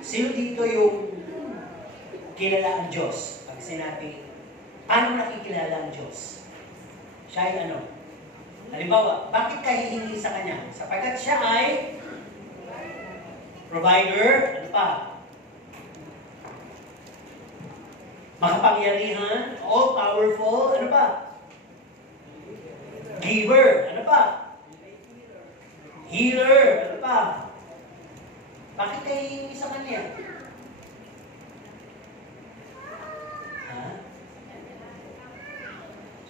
Sino dito yung kilala ang Diyos? Pag sinabi, paano nakikilala ang Diyos? Siya ay ano? Halimbawa, bakit ka hihingi sa Kanya? Sapagkat siya ay provider, ano pa? Makapangyarihan, all-powerful, ano pa? Giver, ano pa? Healer, ano pa? Bakit kayo hihingi sa Kanya? Ha?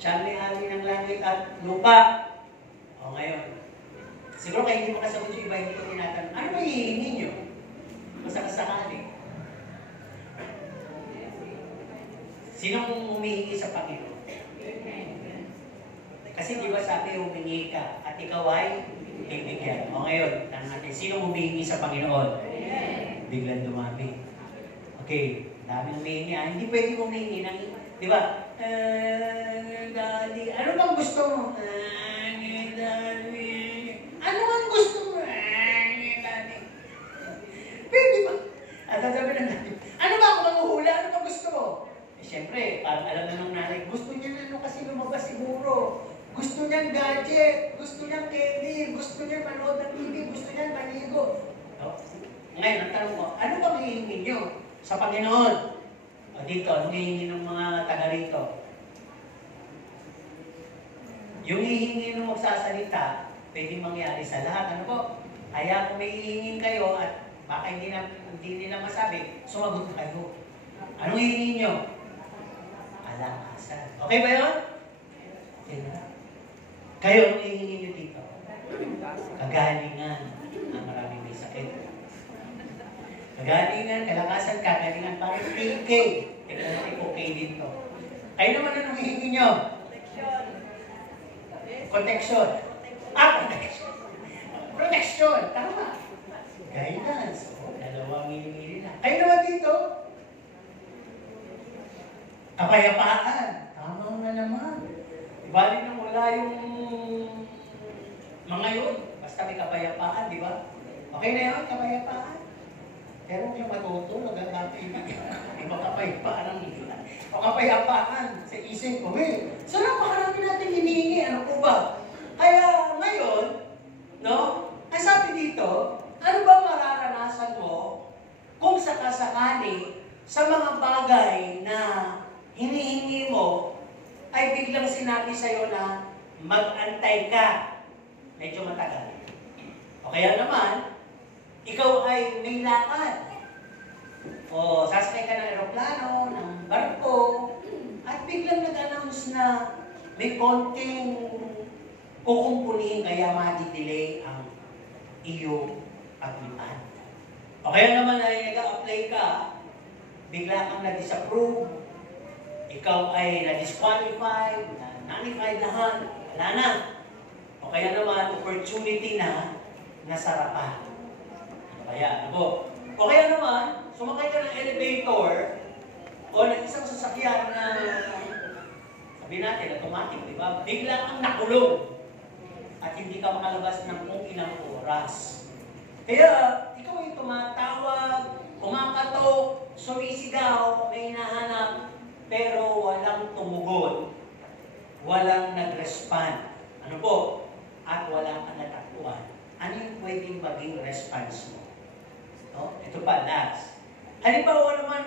Siya may-ari ng langit at lupa. O ngayon, siguro kayo hindi makasagot yung iba, hindi ko tinatanong, ano ba hihingi nyo? Masakasakali. Sinong humihingi sa Panginoon? Kasi di ba sabi, humingi ka at ikaw ay bibigyan. O ngayon, tanong natin, sinong humihingi sa Panginoon? Biglang dumami. Okay, daming humihingi. Hindi pwede humihingi ng, di ba? Daddy, ano bang gusto mo? Daddy. Ano bang gusto mo? Daddy. Pwede ba? At sasabi ng daddy, ano ba ako manghuhula? Ano bang gusto mo? Siyempre, parang alam na ng nanay, gusto niya na ano kasi lumabas siguro. Gusto niyang gadget, gusto niyang candy, gusto niyang manood ng TV, gusto niyang maligo. Oh. Ngayon, ang tanong ko, ano bang hihingi niyo sa Panginoon? O dito, ano hihingi ng mga taga rito? Yung hihingi ng magsasalita, pwedeng mangyari sa lahat. Ano po? Kaya kung may hihingin kayo at baka hindi nila masabi, sumagot na kayo. Anong hihingi niyo? Kalakasan. Okay ba yun? Okay na. Kayo, anong hihingi nyo dito? Kagalingan. Maraming may sakit. Kagalingan, kalakasan, kagalingan. Parang PK. Tignan natin okay dito. Kayo naman anong hihingi nyo? Protection. Protection. Protection. Tama. Guidance. Dalawang hihingi na. Kayo naman dito? Kapayapaan. Tama nga naman. Ibalik na wala yung mga yun. Basta may kapayapaan, di ba? Okay na yun, kapayapaan. Pero yung matuto, nagagapin. Iba kapayapaan ang hila. O kapayapaan sa isip ko. So napakarami natin hinihingi. Ano po ba? Kaya ngayon, no? Ang sabi dito, ano ba mararanasan mo kung sakasakali sa mga bagay na hinihingi mo, ay biglang sinabi sa'yo na mag-antay ka. Medyo matagal. O kaya naman, ikaw ay may lakad. O sasakay ka ng aeroplano, ng barko, at biglang nag-announce na may konting kukumpunihin kaya madi-delay ang iyong paglipad. O kaya naman ay nag-a-apply ka, bigla kang na-disapprove, ikaw ay na-disqualified, na-nullified lahat, wala na. O kaya naman, opportunity na nasarapan. Kaya, ano po? O kaya naman, sumakay ka ng elevator o ng isang sasakyan na, sabi natin, automatic, di ba? Bigla kang nakulong at hindi ka makalabas ng kung ilang oras. Kaya, ikaw ay tumatawag, kumakatok, sumisigaw, may hinahanap, pero walang tumugon, walang nag-respond. Ano po? At walang natakbuhan. Ano yung pwedeng maging response mo? No? Ito pa, last. Halimbawa naman,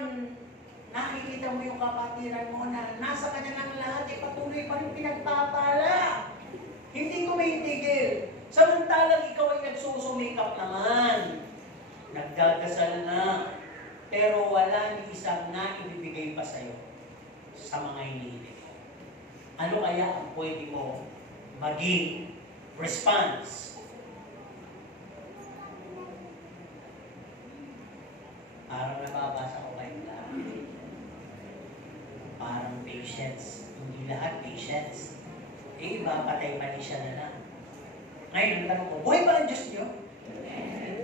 nakikita mo yung kapatiran mo na nasa kanya ng lahat, patuloy pa rin pinagpapala. Hindi ko may tigil. Samantalang ikaw ay nagsusumikap naman. Nagdadasal na. Pero wala ni isang na ibibigay pa sa'yo sa mga hinihiling. Ano kaya ang pwede mo maging response? Parang nababasa ko kayo lahat. Parang patience. Hindi lahat patience. Iba, patay mali siya na lang. Ngayon, ang tanong ko, buhay ba ang Diyos niyo?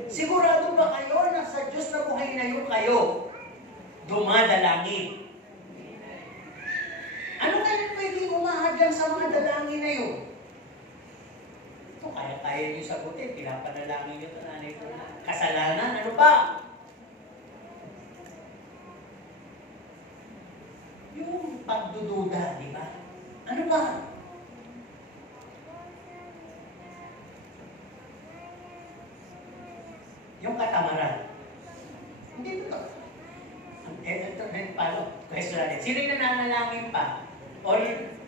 Sigurado ba kayo na sa Diyos na buhay na yun kayo dumadalangin? Ano kaya pwede umahadlang sa mga dalangin na yun? Ito, kaya-kaya niyo sagutin. Pinapanalangin niyo ito, nanay ko na. Kasalanan, ano pa? duda, di ba? Ano ba? Yung katamaran. Hindi ito. Ito din paano? Question natin. Sino yung nananalangin pa? Or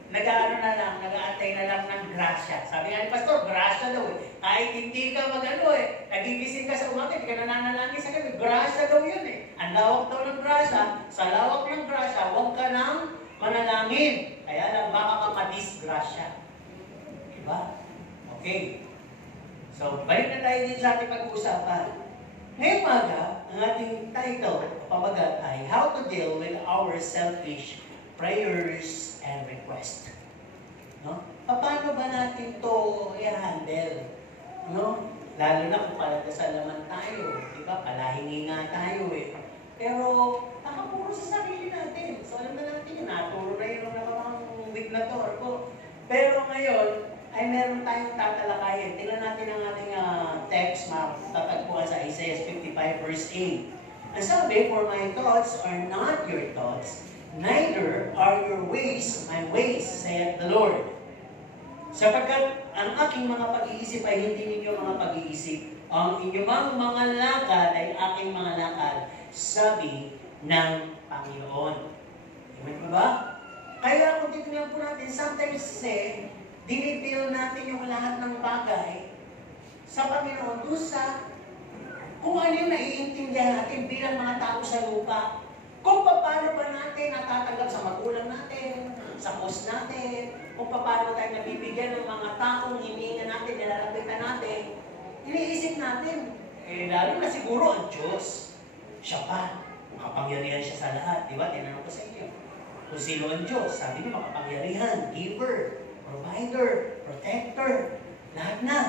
nag-ano na lang, nag-aantay na lang ng grasya. Sabi nga ni Pastor, grasya daw eh. Kahit hindi ka mag-ano eh, nagigising ka sa umaga, hindi ka nananalangin sa gabi, grasya daw yun eh. Ang lawak daw ng grasya, sa lawak ng grasya, huwag ka nang manalangin. Kaya lang baka ka madisgrasya. Diba? Okay. So, balik na tayo din sa ating pag-uusapan. Ngayong maga, ang ating title, pabagat ay How to Deal with Our Selfish Prayers and Requests. No? Paano ba natin to i-handle? No? Lalo na kung paladasal naman tayo. Diba? Palahingi nga tayo eh. Pero, nakapuro sa sarili natin. So, alam na natin yun. Naturo na yun ng nakamang week na to. Pero ngayon, ay meron tayong tatalakayin. Tingnan natin ang ating text, matatagpuan sa Isaiah 55 verse 8. Ang sabi, for my thoughts are not your thoughts, neither are your ways my ways, saith the Lord. Sapagkat ang aking mga pag-iisip ay hindi ninyo mga pag-iisip. Ang inyong mga lakad ay aking mga lakad, sabi ng Panginoon. Amen ba ba? Kaya kung titignan po natin, sometimes dinidil natin yung lahat ng bagay sa Panginoon doon sa kung ano yung naiintindihan natin bilang mga tao sa lupa. Kung paano ba natin natatanggap sa magulang natin, sa boss natin, kung paano tayo nabibigyan ng mga taong hininga natin, nilalapitan natin, iniisip natin, lalo na siguro ang Diyos. Siya pa, makapangyarihan siya sa lahat. Di ba? Tinanong ko sa inyo. Kung sino ang Diyos, sabi niyo makapangyarihan, giver, provider, protector, lahat na.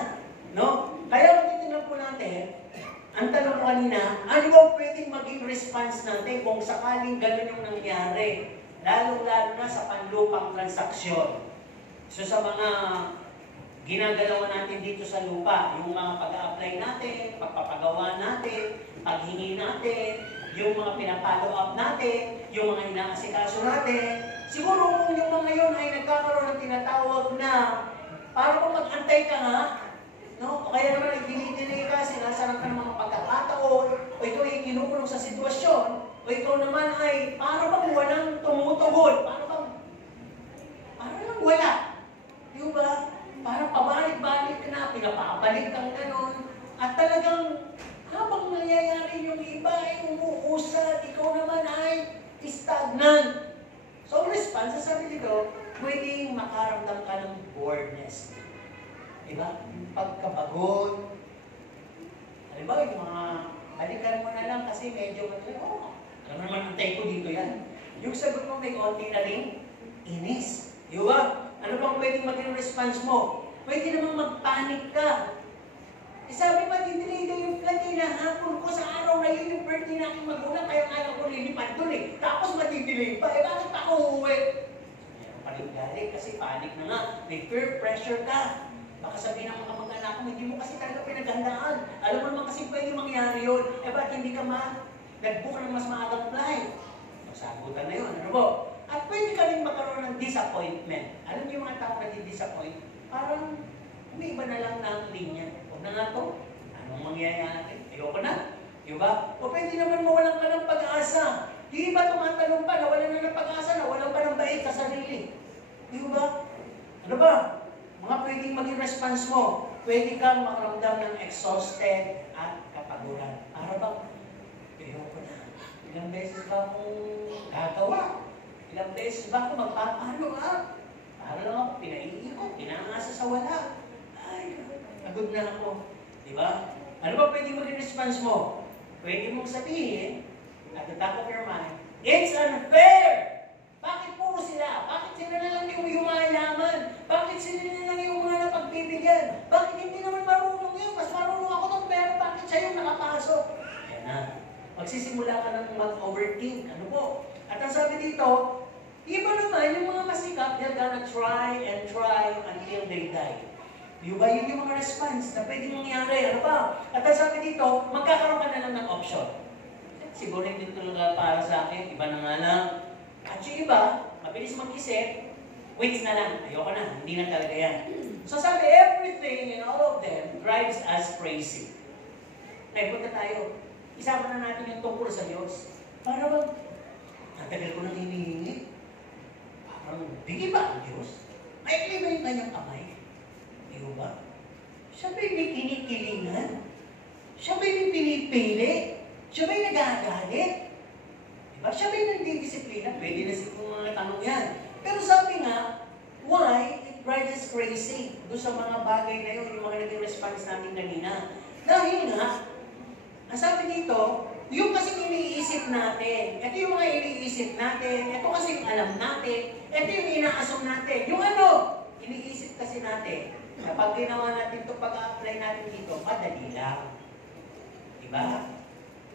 No? Kaya kung titignan po natin, ang tanong ko kanina, ano ba pwedeng maging response natin kung sakaling gano'n yung nangyari? Lalo-lalo na sa panlupang transaksyon. So sa mga ginagalawan natin dito sa lupa, yung mga pag-a-apply natin, pagpapagawa natin, paghingi natin, yung mga pinapollow up natin, yung mga inaasikaso natin, siguro kung yung mga yun ay nagkakaroon ng tinatawag na para kung mag-antay ka nga, no? O kaya naman ay dinidelay ka, sinasarap ka ng mga pagkakataon, o ikaw ay kinukulong sa sitwasyon, o ikaw naman ay para bang walang tumutugon, para lang wala. Di ba? Para pabalik-balik ka na, pinapabalik kang ganon, at talagang habang nangyayari yung iba ay umuusad, ikaw naman ay stagnant. So, ang response, sabi dito, pwedeng makaramdam ka ng boredness. Diba? Yung pagkapagod. Halimbawa, yung mga balikan mo na lang kasi medyo alam naman, antay ko dito yan. Yung sagot mo may konti na rin, inis. Diba? Ano bang pwedeng maging response mo? Pwede namang mag-panic ka. Sabi pa, didelay daw yung flight eh, nahapon ko sa araw na yun yung birthday na aking magulang, kaya nga lang ko lilipad dun eh. Tapos madidelay pa, bakit ako uuwi? Meron pa rin galing kasi panic na nga, may peer pressure ka. Baka sabihin ng mga kamag-anak mo, hindi mo kasi talaga pinaghandaan. Alam mo naman kasi pwede mangyari yun. Ba't hindi ka nag-book ng mas maagang flight? Sagutan na yun, ano po? At pwede ka rin magkaroon ng disappointment. Alam niyo yung mga tao na di-disappoint? Parang umiiba na lang ng linya. Huwag na nga to. Anong mangyayari? Ayoko na. Diba? O pwede naman mawalan ka ng pag-asa. Di ba tumatalong pa, nawalan na ng pag-asa, nawalan pa ng bait sa sarili? Diba? Ano ba? Mga pwedeng maging response mo. Pwede kang makaramdam ng exhausted at kapaguran. Para bang, ayoko na. Ilang beses ba akong gagawa? Ilang beses ba ako magpapalo Para lang ako pinaiikot, pinangasa sa wala. Ay, agod na ako. Diba? Ano ba pwede maging response mo? Pwede mong sabihin, at the top of your mind, it's unfair! Bakit puro sila? Bakit sila na lang yung yumayaman? Bakit sila na lang yung mga napagbibigyan? Bakit hindi naman marunong yun? Mas marunong ako doon, pero bakit siya yung nakapasok? Yan na. Magsisimula ka ng mag-overthink. Ano po? At ang sabi dito, iba naman yung mga masikap, they're gonna try and try until they die. Di ba yun yung mga response na pwede mangyari? Ano ba? At ang sabi dito, magkakaroon ka na lang ng option. Siguro hindi talaga para sa akin, iba na nga lang. At yung iba, mabilis mag-isip, wait na lang, ayoko na, hindi na talaga yan. So sabi, everything and all of them drives us crazy. Ay, punta tayo. Isama na natin yung tungkol sa Diyos. Para bang, ang tagal ko nang hinihingi. Parang, bigay ba ang Diyos? May ba yung kanyang kamay? Di ba? Siya ba'y may kinikilingan? Siya ba'y may pinipili? Siya ba'y nagagalit? Diba? Siya ba'y nagdidisiplina? Pwede na siguro mga tanong yan. Pero sabi nga, why it drives us crazy? Doon sa mga bagay na yun, yung mga naging response natin kanina. Dahil nga, ang sabi dito, yung kasing iniisip natin, ito yung mga iniisip natin, ito kasing alam natin, ito yung inaasong natin. Yung ano, iniisip kasi natin, kapag ginawa natin ito, pag-apply natin dito, madali lang. Diba?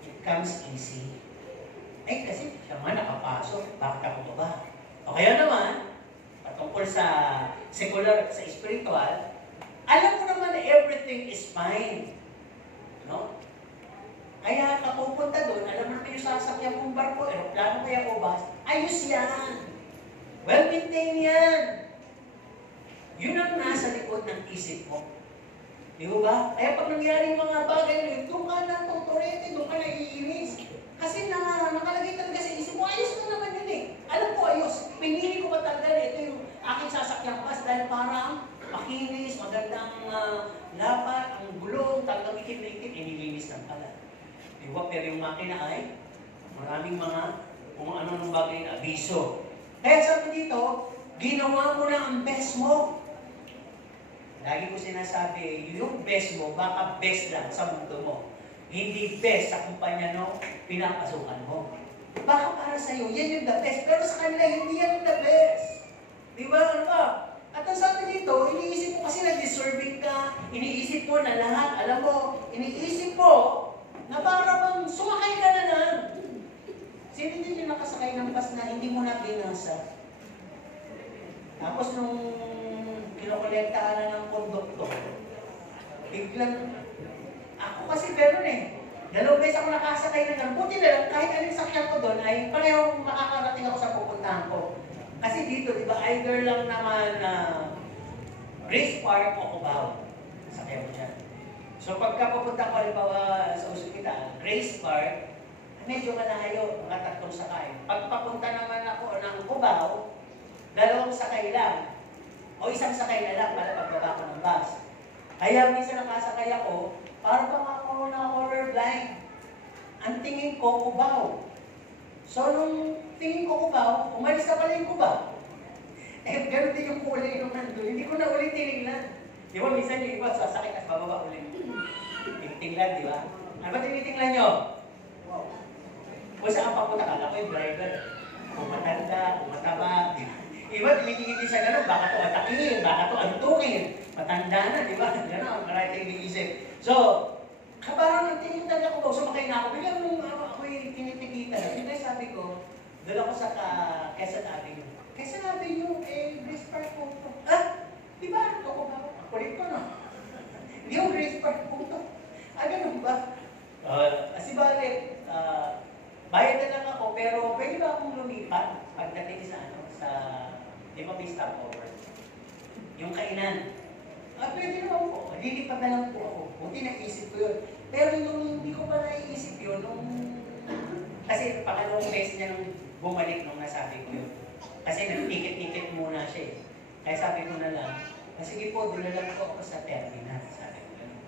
It comes easy. Eh kasi siya nga nakapasok, bakit ako ba? O kaya naman, patungkol sa secular, sa spiritual, alam mo naman na everything is fine. No? Kaya kapupunta doon, alam mo naman yung sasakyan kong barko, aeroplano kaya o bus, ayos yan. Well-maintained yan. Yun ang nasa likod ng isip mo. Di ba? Kaya pag nangyari yung mga bagay, doon ka na tuturete, doon ka na iinis. Kasi nakalagay talaga sa isip mo, ayos na naman yun eh. Alam ko ayos, pinili ko ba talaga ito yung aking sasakyan bus dahil parang makinis, magandang lapat, ang gulong, talagang ikim-ikim, inilinis lang pala. Diba? Pero yung makina ay maraming mga kung ano-anong bagay na abiso. Kaya sabi dito, ginawa mo na ang best mo. Lagi ko sinasabi, yung best mo, baka best lang sa mundo mo. Hindi best sa kumpanya no, pinapasukan mo. Baka para sa'yo, yan yung the best. Pero sa kanila, hindi yan yung the best. Diba? Ano ba? At ang sabi dito, iniisip mo kasi na deserving ka, iniisip mo na lahat, alam mo, iniisip mo, na para bang sumakay ka na lang. Sino din yung nakasakay ng bus na hindi mo na binasa? Tapos nung kinokolektahan na ng konduktor, biglang, ako kasi gano'n eh. Dalawang beses ako nakasakay na gano'n. Buti na lang, kahit anong sakyan ko doon, ay parehong makakarating ako sa pupuntahan ko. Kasi dito, di ba, either lang naman Grace Park o Cubao. Sakyan mo dyan. So pagka pupunta ko, halimbawa sa ospital, Grace Park, medyo malayo, mga 3 sakay. Pag papunta naman ako ng Cubao, 2 sakay lang. O 1 sakay na lang para pagbaba ko ng bus. Kaya minsan nakasakay ako, para bang ako na colorblind. Ang tingin ko, Cubao. So nung tingin ko Cubao, umalis na pala yung Cubao. Eh, gano'n din yung kulay nung nandun. Hindi ko na ulit tinignan. Di ba, minsan yung iba, sasakay at bababa ulit. Tingnan, di ba? Ano ba tinitingnan nyo? Kung saan papunta ka, ako yung driver. Kung matanda, kung mataba, di ba? Iba, tumitingin din sa gano'n, baka to atakin, baka to antukin. Matanda na, di ba? Gano'n, marami tayong iniisip. So, parang nagtingin talaga ako, sumakay na ako. Biglang nung ako'y tinitikita, yun ay sabi ko, doon ako sa Quezon Avenue. Quezon Avenue, Grace Park po ito. Ah, di ba? Ito ko ba? Kulit ko na. Hindi yung Grace Park po ito. Ah, ganun ba? Kasi balik, bayad na lang ako, pero pwede ba akong lumipat pagdating sa di ba may stopover? Yung kainan. Pwede naman po. Lilipat na lang po ako. Buti naisip ko yun. Pero nung hindi ko pa naiisip yun, kasi pangalawang beses niya nung bumalik nung nasabi ko yun. Kasi nag-ticket-ticket muna siya eh. Kaya sabi ko na lang, sige po, doon na lang po ako sa terminal. Sabi ko gano'n.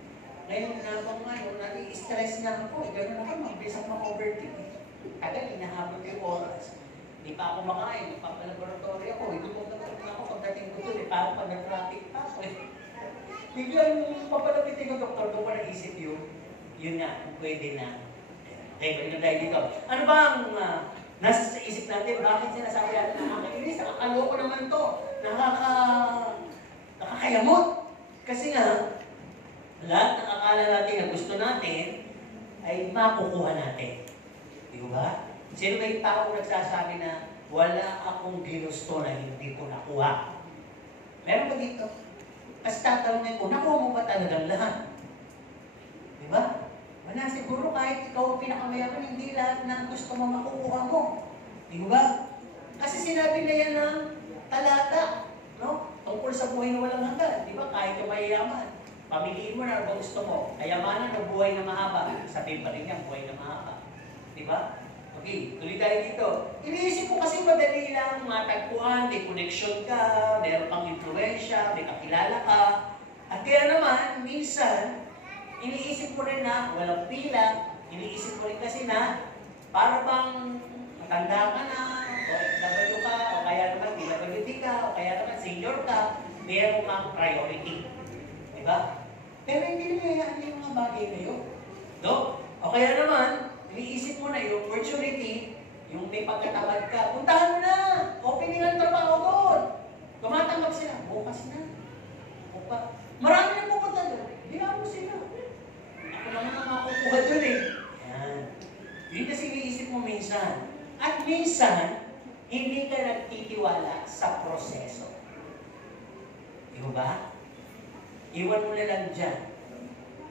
Ngayon nabang nai-stress na ako. Gano'n ako, mabilis ako mag-overtake eh. Tagal, inahabot yung oras. Hindi pa ako makain, nagpapalaboratory ako. Hindi ko na ako pagdating ko doon, parang pag nag-traffic pa ako eh. Biglang papalapitin ng doktor, doon ko naisip yun nga, pwede na. Okay, balik na tayo dito. Ano ba ang nasa sa isip natin? Bakit sinasabi natin, nakakainis, nakakaloko naman to, nakakayamot. Kasi nga, lahat ng akala natin na gusto natin, ay makukuha natin. Di ba? Sino ba yung tao nagsasabi na wala akong ginusto na hindi ko nakuha? Meron ba dito? Kasi tatanungin ko, nakuha mo ba talagang lahat? Di ba? Wala, siguro kahit ikaw pinakamayaman, hindi lahat ng gusto mo makukuha mo. Di ba? Kasi sinabi na yan ng talata, no? Tungkol sa buhay na walang hanggan. Di ba? Kahit yung mayayaman, pamiliin mo na ano gusto mo. Kayamanan o buhay na mahaba. Sabihin pa rin yan, buhay na mahaba. Di ba? Okay, tuloy tayo dito. Iniisip ko kasi madali lang matagpuan, may connection ka, meron kang influensya, may kakilala ka. At kaya naman, minsan, iniisip ko rin na walang pila, iniisip ko rin kasi na para bang matanda ka na, OFW ka, o kaya naman DWD ka, o kaya naman senior ka, meron kang priority. Diba? Pero hindi nangyayari yung mga bagay na yun. No? O kaya naman, iniisip mo na yung opportunity, yung may pagkatamad ka, puntahan mo na! Opening ang trabaho doon! Tumatanggap sila, bukas na. Bukas. Marami na pupunta doon. Hinaan mo sila. Ako naman ang makukuha doon eh. Yan. Yun kasi iniisip mo minsan. At minsan, hindi ka nagtitiwala sa proseso. Di ba? Iwan mo na lang dyan.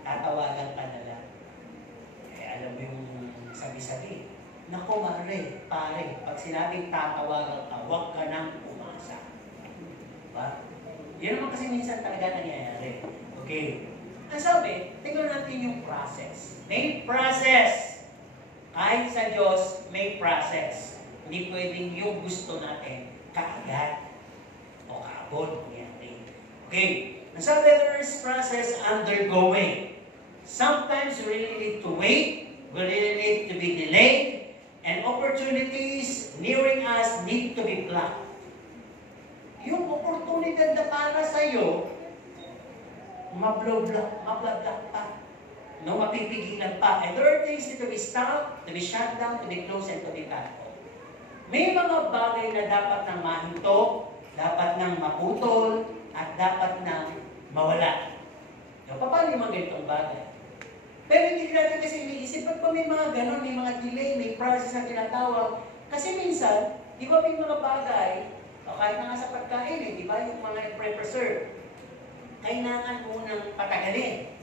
Tatawagan ka na lang. Eh, alam mo yung sabi-sabi. Naku, pare, pag sinabing tatawagan ka, huwag ka nang umasa. Diba? Yan naman kasi minsan talaga nangyayari. Okay. Ang sabi, tingnan natin yung process. May process. Kahit sa Diyos, may process. Hindi pwedeng yung gusto natin kaagad o kaagod nangyari. Okay. Ang sabi, there is process undergoing. Sometimes we really need to wait. We really need to be delayed. And opportunities nearing us need to be blocked. Yung oportunidad na para sa'yo, mablock pa. No, mapipigilan pa. And there are things to be stopped, to be shut down, to be closed, and to be cut off. May mga bagay na dapat nang mahinto, dapat nang maputol, at dapat nang mawala. No, paano yung mga ganitong bagay? Pero hindi natin kasi iniisip, ba't pa may mga ganon, may mga delay, may process na tinatawag. Kasi minsan, di ba may mga bagay, o kahit na nga sa pagkain, di ba yung mga pre-preserve, kailangan munang patagalin.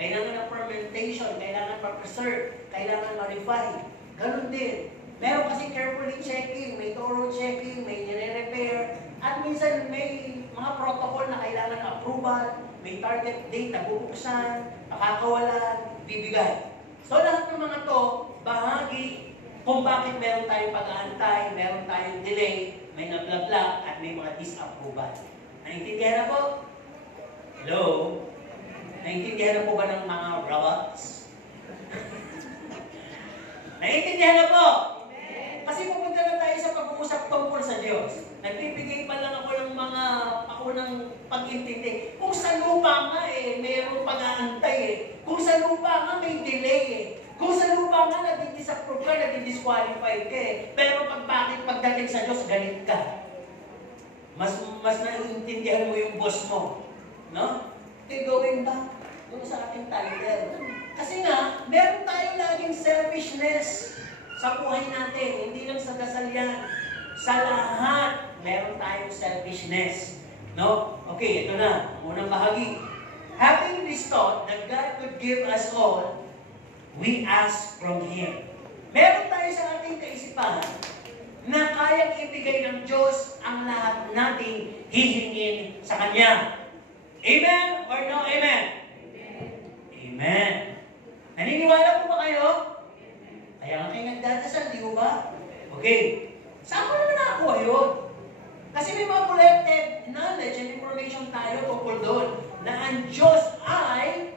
Kailangan ng fermentation, kailangan ma-preserve, kailangan ma-refine. Ganon din. Meron kasi carefully checking, may thorough checking, may nire-repair, at minsan may mga protocol na kailangan approval, may target date na bubuksan, makakawalan, bibigay. So lahat ng mga to, bahagi kung bakit meron tayong pag-aantay, meron tayong delay, may nabla-block, at may mga disapproval. Naintindihan na po? Hello? Naintindihan na po ba ng mga robots? Naintindihan na po? Kasi pupunta na tayo sa pag-uusap tungkol sa Diyos. Nagbibigay pa lang ako ng pag-intindi. Kung sa lupa nga mayroong pag-aantay Kung sa lupa nga may delay Kung sa lupa nga nadi-disapprove ka, nadi-disqualified ka Pero bakit pagdating sa Diyos, galit ka. Mas naiintindihan mo yung boss mo. No? Going back doon sa ating title. Kasi nga, meron tayong laging selfishness sa buhay natin, hindi lang sa dasal yan. Sa lahat, meron tayong selfishness. No? Okay, ito na. Unang bahagi. Having this thought that God could give us all, we ask from Him. Meron tayo sa ating kaisipan na kayang ibigay ng Diyos ang lahat nating hihingin sa Kanya. Amen or no amen? Amen. Naniniwala po ba kayo? Kaya nga kayo nagdadasal, di ba? Okay. Saan ko naman nakakuha yun? Kasi may mga collected knowledge and information tayo tungkol doon na ang Diyos ay,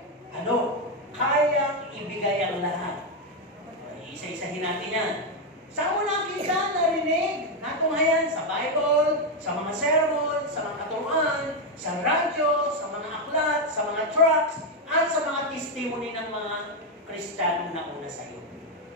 kayang ibigay ang lahat. Isa-isahin natin yan. Saan mo nakita, narinig, natunghayan sa Bible, sa mga sermon, sa mga katuruan, sa radyo, sa mga aklat, sa mga tracts, at sa mga testimony ng mga Kristiyano na una sa iyo.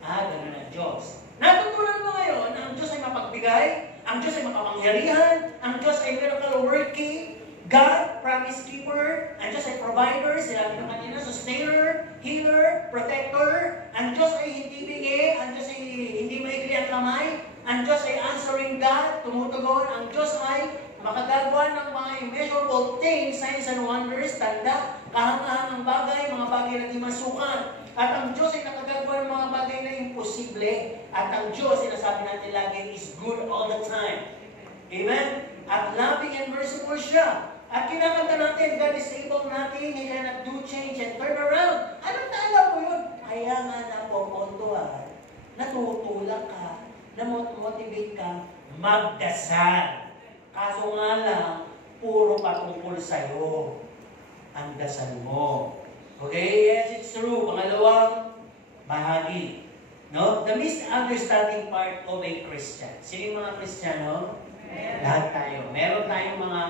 Ganun ang Diyos. Natutunan mo ngayon na ang Diyos ay mapagbigay, ang Diyos ay makapangyarihan, ang Diyos ay miracle working, God, promise keeper, ang Diyos ay provider, sinabi ng kanina, sustainer, healer, protector, ang Diyos ay hindi bingi, ang Diyos ay hindi maigli ang kamay, ang Diyos ay answering God, tumutugon, ang Diyos ay makagagawa ng mga immeasurable things, signs and wonders, tanda, kahangahangang bagay, mga bagay na di masukan. At ang Diyos ay nakagagawa ng mga bagay na imposible. At ang Diyos, sinasabi natin lagi, is good all the time. Amen? At loving and merciful siya. At kinakanta natin, God is able natin, He cannot do change and turn around. Anong tala mo yun? Kaya nga napopontuhan, natutulak ka, namotivate ka, magdasal. Kaso nga lang, puro patungkol sa'yo ang dasal mo. Okay? Yes, it's true. Pangalawang bahagi. No? The misunderstanding part of a Christian. Sino yung mga Kristiyano? Yeah. Lahat tayo. Meron tayong mga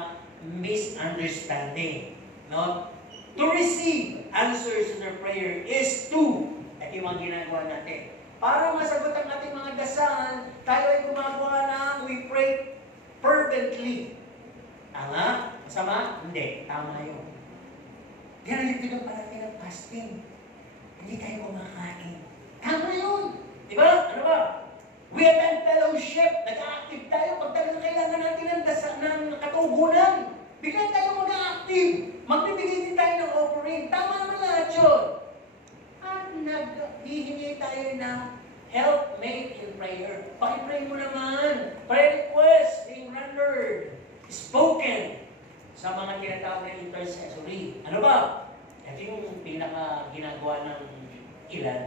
misunderstanding. No? To receive answers to their prayer is to. Ito yung mga ginagawa natin. Para masagot ang ating mga dasal, tayo ay gumagawa ng we pray fervently. Tama? Masama? Hindi. Tama yun. Ginalitigan pa natin ang fasting. Hindi tayo kumakain. Tama yun. Diba? Ano ba? We attend fellowship. Nag-a-active tayo. Pag talagang kailangan natin ng katugunan, bigyan tayo mag-a-active. Magbibigay din tayo ng offering. Tama naman lahat yun. At naghihingi tayo ng helpmate in prayer. Pakipray mo naman. Prayer request being rendered, spoken sa mga tinatawag na intercessory. Ano ba? Ito yung pinaka-ginagawa ng ilan.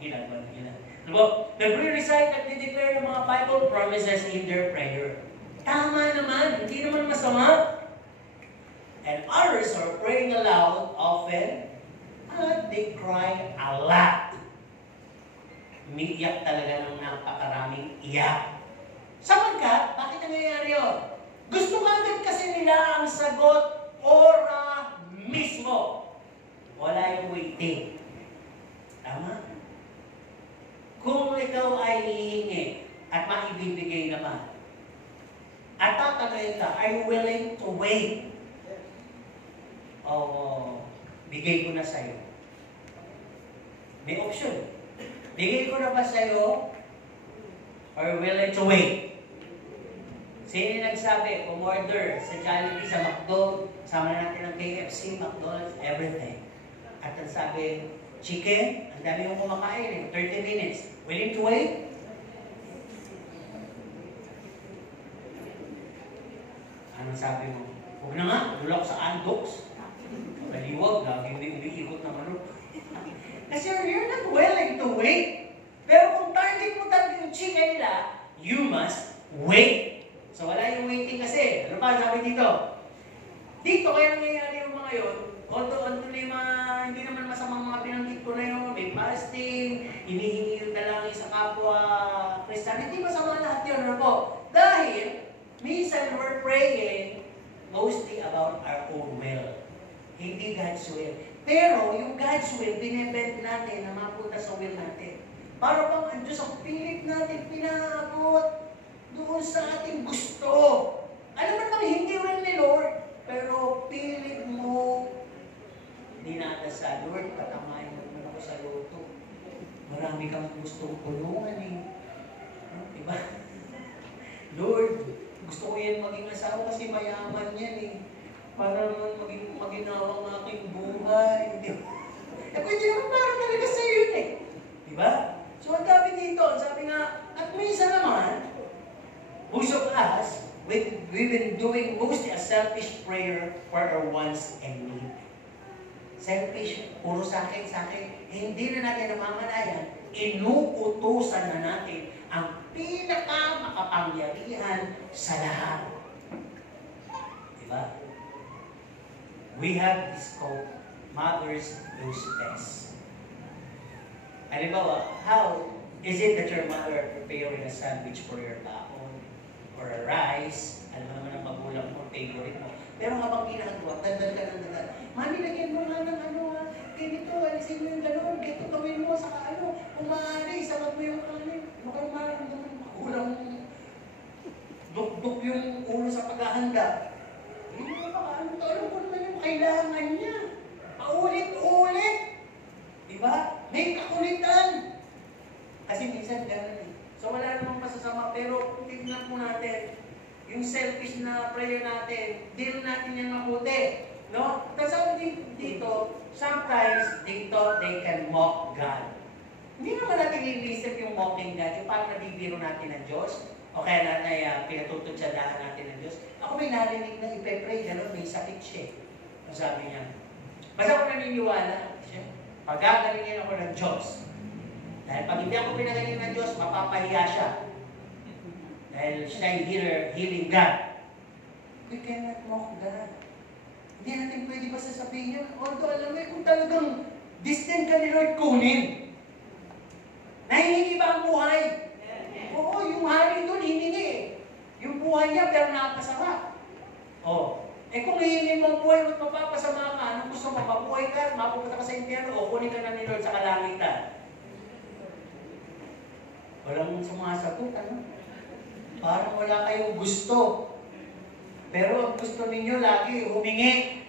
Ginagawa ng ilan. Ano ba? The pre-recite at declare ng mga Bible promises in their prayer. Tama naman. Hindi naman masama. And others are praying aloud often and they cry a lot. Umiiyak talaga ng napakaraming iyak. Sapagkat, bakit nangyayari yun? Gusto agad kasi nila ang sagot ora mismo. Wala yung waiting. Tama? Kung ikaw ay hihingi at maibibigay naman, at tatanungin ka, are you willing to wait? O, bigay ko na sa'yo. May option. Bigay ko na ba sa'yo? Or willing to wait? Sino nagsabi, umorder sa Jollibee, sa McDo, sama na natin ang KFC, McDonald's, everything. At ang sabi, chicken, ang dami yung kumakain, 30 minutes. Willing to wait? Anong sabi mo? Huwag na nga, dulak sa andoks. Maliwag, lagi umiikot na manok. Kasi you're not willing to wait. Pero kung target mo talaga yung chicken nila, you must wait. So wala yung waiting kasi. Ano pa sabi dito? Dito kaya nangyayari yung mga yun, although hindi naman masamang mga pinanggit ko na yun, may fasting, hinihingi yung dalangin sa kapwa Christian, hindi masama lahat yun. Ano po? Dahil, minsan we're praying mostly about our own will. Hindi God's will. Pero yung God's will, binibend natin na mapunta sa will natin. Para bang ang Diyos ang pilit natin pinaabot doon sa ating gusto. Alam mo naman, hindi will ni Lord, pero pilit mo dinadasal, Lord, patamayin mo naman ako sa loto. Marami kang gustong tulungan eh. Diba? Lord, gusto ko yan maging asawa kasi mayaman yan eh. Para naman maginawa ang aking buhay. Eh kung hindi naman parang talaga sa'yo yun eh. Diba? So ang sabi dito, sabi nga, at minsan naman, most of us, we've been doing mostly a selfish prayer for our wants and needs. Selfish, puro sa akin, hindi na natin namamalayan, inuutusan na natin ang pinakamakapangyarihan sa lahat. Diba? We have this called Mother's Those Best. Halimbawa, how is it that your mother preparing a sandwich for your baon? Or a rice? Alam mo naman ang magulang mo, favorite mo. Pero habang ginagawa, dandal ka ng dandal. Mami, lagyan mo nga ng ano ha, ganito, alisin mo yung gano'n, ganito gawin mo, saka ano, kung maaari, sabat mo yung kanin. Ano kayo maramdaman, magulang duk-duk yung ulo sa paghahanda. Hindi mo pa, ano ko naman yung kailangan niya. Paulit-ulit. Diba? May kakulitan. Kasi minsan gano'n eh. So wala namang masasama, pero tignan po natin, yung selfish na prayer natin, deal natin yan mabuti. No? Tapos sabi dito, sometimes they thought they can mock God. Hindi naman natin inisip yung mocking God, yung parang nabibiro natin ng Diyos, o kaya pinatututsadahan natin ng Diyos. Ako may narinig na ipepray, gano'n, may sakit siya. Ang sabi niya, basta ako naniniwala, paggagalingin ako ng Diyos. Dahil pag hindi ako pinagaling ng Diyos, mapapahiya siya. Dahil siya ay healing God. We cannot mock God. Hindi natin pwede ba sasabihin niya, although alam mo, kung talagang distant ka ni Lord, kunin. Nahihingi ba ang buhay? Oo, yung hari doon, hiningi. Yung buhay niya, pero nakakasama. Kung hihingin mo ang buhay, at mapapasama ka, anong gusto mo? Mabuhay ka, mapupunta ka sa impyerno, o kunin ka na ni Lord sa kalangitan. Walang sumasagot, ano? Parang wala kayong gusto. Pero ang gusto ninyo lagi, humingi.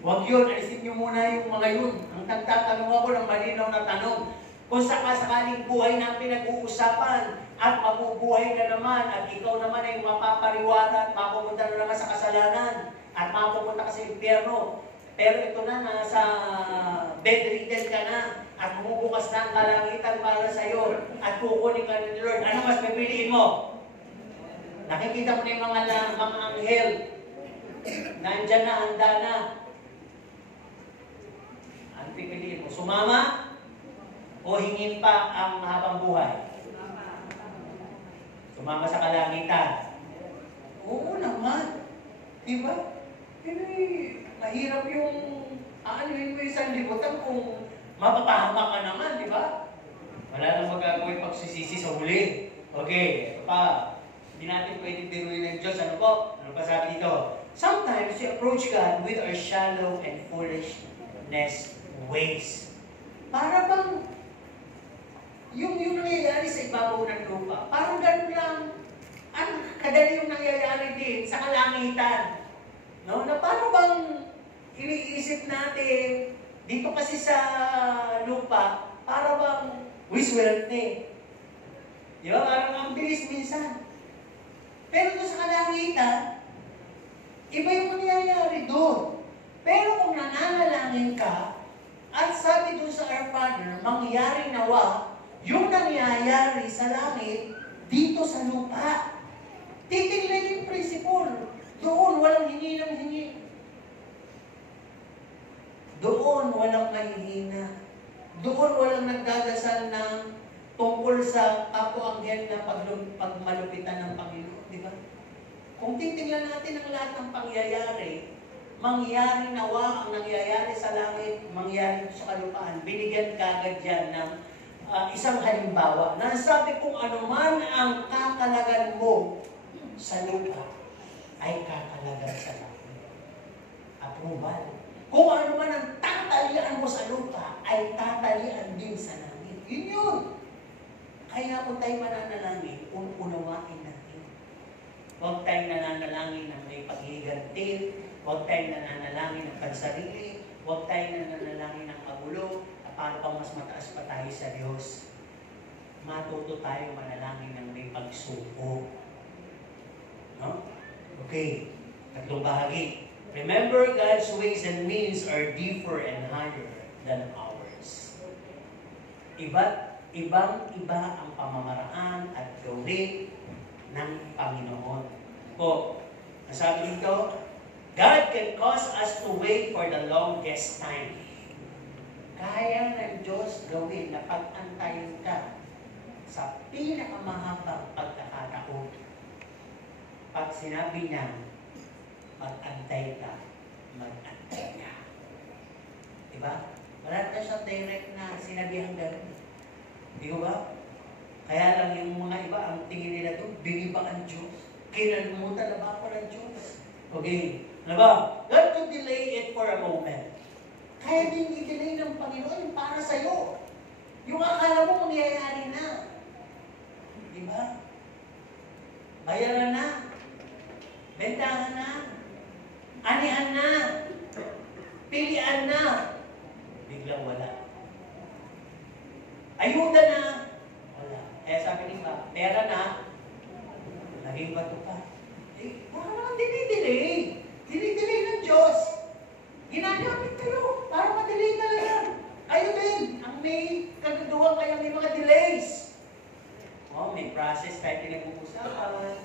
Huwag yun, alisin nyo muna yung mga yun. Ang nagtatanong ako ng malinaw na tanong, kung sakasakaling buhay na pinag-uusapan at mabubuhay ka naman at ikaw naman ay mapapariwara at mapupunta na naman sa kasalanan at mapupunta ka sa impyerno. Pero ito na, nasa bedridden ka na at bumubukas na ang kalangitan para sa iyo at kukunin ka ni Lord. Ano mas pipiliin mo? Nakikita mo na yung mga anghel. Nandyan na, handa na. Ano pipiliin mo? Sumama? O hingin pa ang mahabang buhay? Sumama sa kalangitan. Oo naman. Diba? Mahirap yung aanuhin mo isang libutan kung mapapahama ka naman, di ba? Wala nang magagawin pagsisisi sa huli. Okay, ito pa. Hindi natin pwede biruin ng Diyos. Ano po? Ano pa sabi dito? Sometimes we approach God with our shallow and foolishness ways. Para bang yung nangyayari sa ibabaw ng lupa, parang ganun lang. Ang kadali yung nangyayari din sa kalangitan. No? Na parang bang iniisip natin, dito kasi sa lupa, para bang wiswerte. Di ba? Parang ang bilis minsan. Pero doon sa kalangitan, iba yung nangyayari doon. Pero kung nananalangin ka, at sabi doon sa Our Father, mangyari nawa, yung nangyayari sa langit, dito sa lupa. Titignan yung principle. Doon, walang hingi ng hingi. Doon, walang mahihina. Doon, walang nagdadasal ng tungkol sa kapwa-anghel na pagmalupitan ng Panginoon. Di ba? Kung titingnan natin ang lahat ng pangyayari, mangyari nawa ang nangyayari sa langit, mangyari sa kalupaan. Binigyan kagad yan ng isang halimbawa na sabi kung ano man ang kakalagan mo sa lupa ay kakalagan sa langit. Approval. Kung ano man ang tatalian mo sa lupa ay tatalian din sa langit. Yun yun. Kaya kung tayo mananalangin, unawain natin. Huwag tayong nananalangin ng may paghihigantin, huwag tayong nananalangin ng pansarili, huwag tayong nananalangin ng kagulo, para pang mas mataas pa tayo sa Diyos. Matuto tayo manalangin ng may pagsuko. No? Okay. Tatlong bahagi. Remember, God's ways and means are deeper and higher than ours. Ibang-iba ang pamamaraan at gawin ng Panginoon. Ang sabi dito, God can cause us to wait for the longest time. Kaya ng Diyos gawin na pag-antayin ka sa pinakamahabang pagkakataon. Pag sinabi niya, pag-antay ka, mag-antay ka. Diba? Wala na siyang direct na sinabihan gano'n. Di ba? Kaya lang yung mga iba, ang tingin nila doon, bingi ba ang Diyos? Kinalimutan na ba ako ng Diyos? Okay. Ano ba? God could delay it for a moment. Kaya din i-delay ng Panginoon yung para sa'yo. Yung akala mo mangyayari na. Di ba? Bayaran na. Bentahan na. Anihan na. Pilian na. Biglang wala. Ayuda na. Wala. Kaya sabi nila, pera na. Naging bato pa. Baka naman dinidilay. Dinidelay ng Diyos. Ginagamit kayo para madelay talaga. Kayo din, ang may kaguduhan kaya may mga delays. May process tayo pinag-uusapan.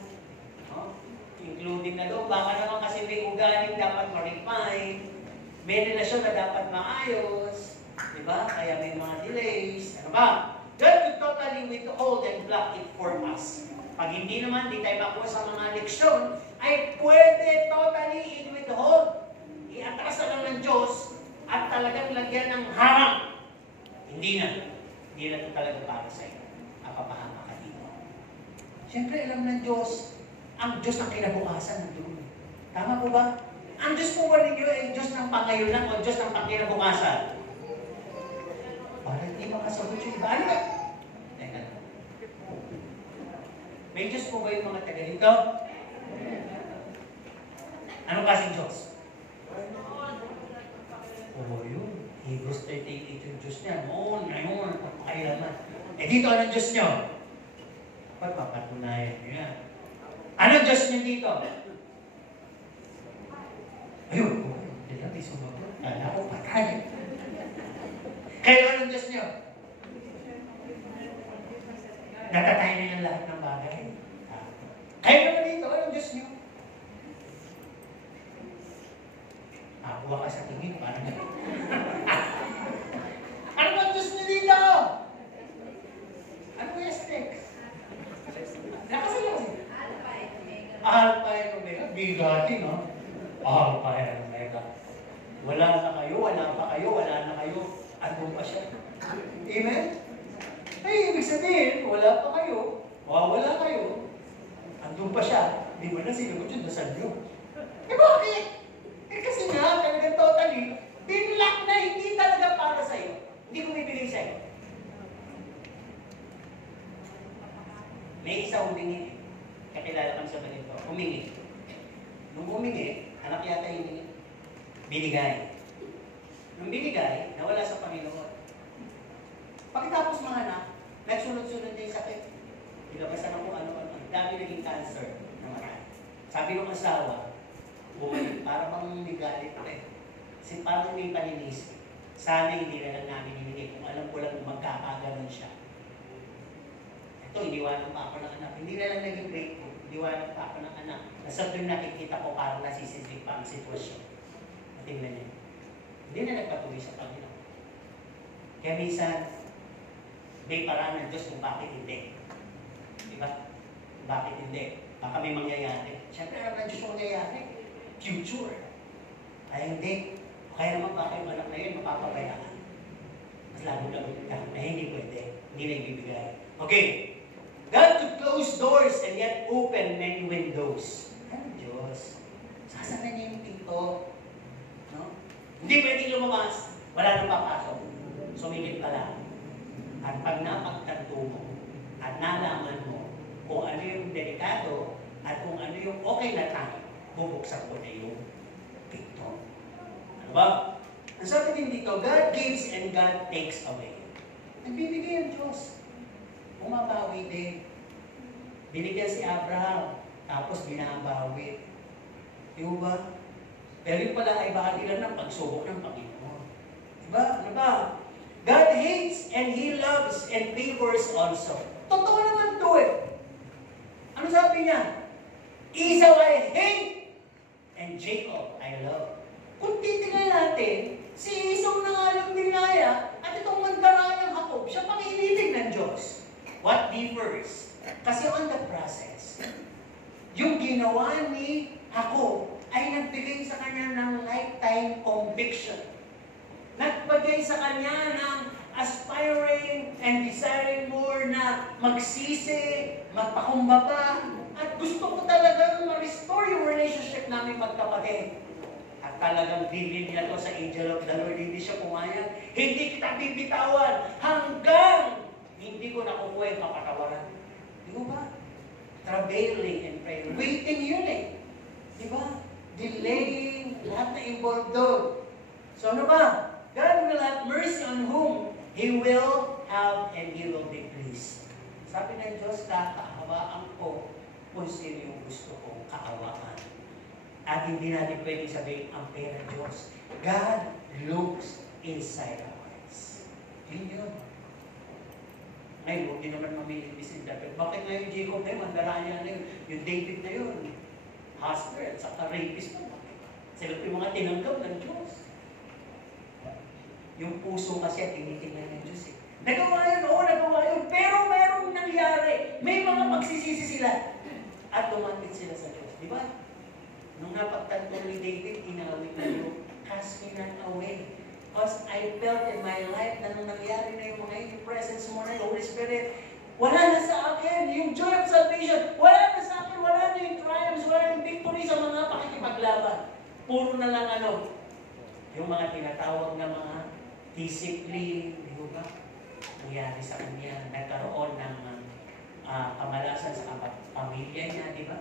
Including na doon, baka naman kasi may ugaling dapat ma-refine. May relasyon na dapat maayos. Diba? Kaya may mga delays. Ano ba? God could totally withhold and block it for us. Pag hindi naman, di tayo makuha sa mga leksyon, ay pwede totally withhold. Iatras lang ng Diyos at talagang lagyan ng harang. Hindi na. Hindi na ito talaga para sa iyo. Napapahama ka dito. Siyempre, alam ng Diyos, ang Diyos ng kinabukasan nandun. Tama po ba? Ang Diyos po ba ninyo ay Diyos ng pangayunan o Diyos ng pangkinabukasan? Para hindi makasagot yung iba. Ano ba? Teka lang. May Diyos po ba yung mga taga dito? Anong kasing Diyos? Yun. Hebrews 38 yung Diyos niya. Noon, ngayon, pagpakailaman. Dito, anong Diyos niyo? Ba't mapatunayan niyo yan? Anong Diyos niyo dito? Ayun, hindi natin sumagot. Kala ko patay. Kayo, anong Diyos niyo? Natatay na yung lahat ng bagay. Kayo naman dito, anong Diyos niyo? Kuha ka sa tingin, parang ano ba Diyos niyo dito? Ano yung sticks? Nakasalaw siya. Alpha and Omega. Bigatin, no? Alpha and Omega. Wala na kayo, wala pa kayo, wala na kayo. Ano pa siya? Amen? Ay, ibig sabihin, wala pa kayo, wala kayo. Andun pa siya. Di ba na sinagot yun, nasaan nyo? Bakit? Kasi nga, talagang totally, binlock na hindi talaga para sa'yo. Hindi ko bibigay sa'yo. May isa humingi. Kakilala kami sa ganito. Humingi. Nung humingi, anak yata humingi. Binigay. Nung binigay, nawala sa Panginoon. Pagkatapos mahanap, nagsunod-sunod na yung sakit. Nilabasan ako ano-ano. Dami naging cancer na marami. Sabi ng asawa, para bang may galit eh. Kasi parang may paninis. Sana hindi na lang namin hinigay kung alam ko lang magkakaganon siya. Ito, iniwanan pa ako ng anak. Hindi na lang naging grateful. Iniwanan pa ako ng anak. Nasa doon nakikita ko parang nasisisig pa ang sitwasyon. Tingnan niya. Hindi na nagpatuloy sa Panginoon. Kaya minsan, may paraan ng Diyos kung bakit hindi. Di ba? Bakit hindi? Baka may mangyayari. Siyempre, alam ng Diyos yung mangyayari. Future. Ay hindi. Kaya naman baka yung anak na yun mapapabayaan. Mas lalo-lalo ka na hindi pwede. Hindi na ibibigay. Okay. God could close doors and yet open many windows. Ano Diyos? Sasara niya yung pinto. No? Hindi pwede lumabas. Wala nang papasok. Sumigit ka lang. At pag napagtanto mo at nalaman mo kung ano yung delikado at kung ano yung okay na time, bubuksan ko na yung pinto. Ano ba? Ang sabi din dito, God gives and God takes away. Nagbibigay ang Diyos. Bumabawi din. Binigyan si Abraham, tapos binabawi. Di ba? Pero yung pala ay bahagi lang ng pagsubok ng Panginoon. Diba? Ano ba? God hates and He loves and favors also. Totoo naman to eh. Ano sabi niya? Esau I hate and Jacob I love. Kung titignan natin, si Esau na nga lang dinaya at itong mandarayang Jacob, siya pang inibig ng Diyos. What differs? Kasi on the process, yung ginawa ni Jacob ay nagbigay sa kanya ng lifetime conviction. Nagbigay sa kanya ng aspiring and desiring more na magsisi, magpakumbaba, at gusto ko talagang ma-restore yung relationship namin magkapatid. At talagang bilin niya to sa angel of the Lord, hindi siya pumayag. Hindi kita bibitawan hanggang hindi ko nakukuha yung kapatawaran. Di ba? Travailing and praying. Waiting yun eh. Di ba? Delaying, lahat na involved doon. So ano ba? God will have mercy on whom He will have and He will be pleased. Sabi ng Diyos, kakahawaan ko kung sino yung gusto kong kaawaan. At hindi natin pwedeng sabihin ang pera Diyos. God looks inside our hearts. Yun yun. Ngayon, huwag din naman mamili-misinterpret. Bakit nga yung Jacob na yun, mandaraya na yun, yung David na yun, hustler at saka rapist pa. Sila yung mga tinanggap ng Diyos. Yung puso kasi at tinitingnan ng Diyos eh. Nagawa yun, oo, nagawa yun. Pero merong nangyari. May mga magsisisi sila. At lumapit sila sa Diyos. Di ba? Nung napagtanto ni David, inawit na yun, cast me not away. Because I felt in my life na nung nangyari na yung mga yung presence mo na, Holy Spirit, wala na sa akin yung joy of salvation. Wala na sa akin, wala na yung triumphs, wala na yung victory sa mga pakikipaglaban. Puro na lang yung mga tinatawag na mga discipline, di ba? Nangyari sa kanya, nagkaroon ng kamalasan sa pamilya niya, di ba?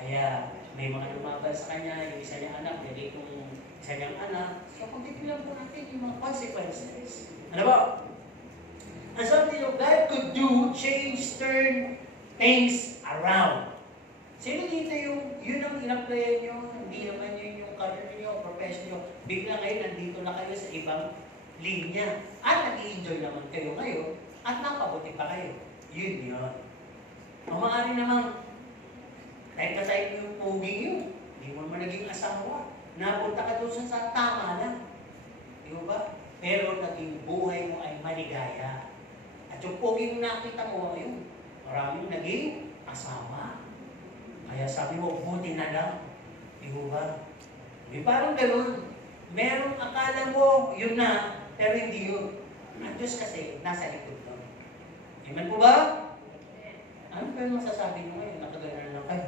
Kaya may mga lumaban sa kanya, yung isa niyang anak, hindi itong isa niyang anak. So kung titignan po natin yung mga consequences. Ano ba? And something that God could do, change, turn things around. Sino dito yun ang in-applyan nyo? Hindi naman yun yung career nyo, profession nyo. Bigla kayo, nandito na kayo sa ibang linya. At nag-i-enjoy naman kayo ngayon, at napabuti pa kayo. Yun yun. Ang maaari naman, kahit kasayang yung puging yun, hindi mo naman naging asawa. Napunta ka doon sa tama lang. Di ba? Pero naging buhay mo ay maligaya. At yung puging nakita mo ngayon, maraming naging asawa. Kaya sabi mo, buti na lang. Di ba? Di parang gano'n. Merong akala mo, yun na, pero hindi yun. Ang Diyos kasi, nasa likod doon. Amen po ba? Ano ba yung masasabi nyo ngayon? Nakagana lang kayo.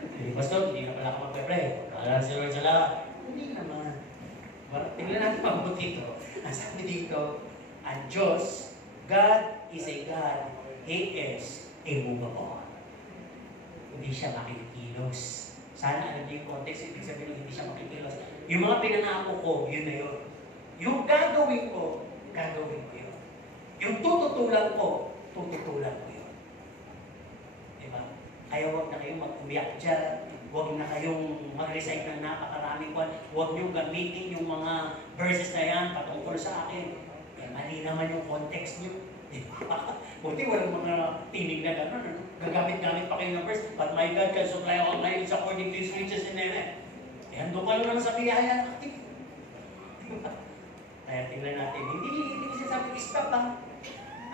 Hindi, Pastor, hindi na pala ako magpe-pray. Alam si Lord sa lahat. Hindi naman. Tingnan natin mabuti ito. Ang sabi dito, ang Diyos, God is a God. He is a movable. Hindi siya makikilos. Sana alam niyo yung context, ibig sabihin hindi siya makikilos. Yung mga pinangako ko, yun na yun. Yung gagawin ko yun. Yung tututulan ko yun. Diba? Kaya huwag na kayong mag-umiyak dyan. Huwag na kayong mag-recite ng napakaraming kwan. Huwag niyong gamitin yung mga verses na yan patungkol sa akin. Mali naman yung context niyo. Diba? Buti walang mga tinig na gano'n. Ano? Gagamit-gamit pa kayo ng verse. But my God can supply all my needs according to His riches in heaven. Hando ka naman sa biyaya natin. Diba? Kaya tingnan natin. Hindi sinasabi, stop ha.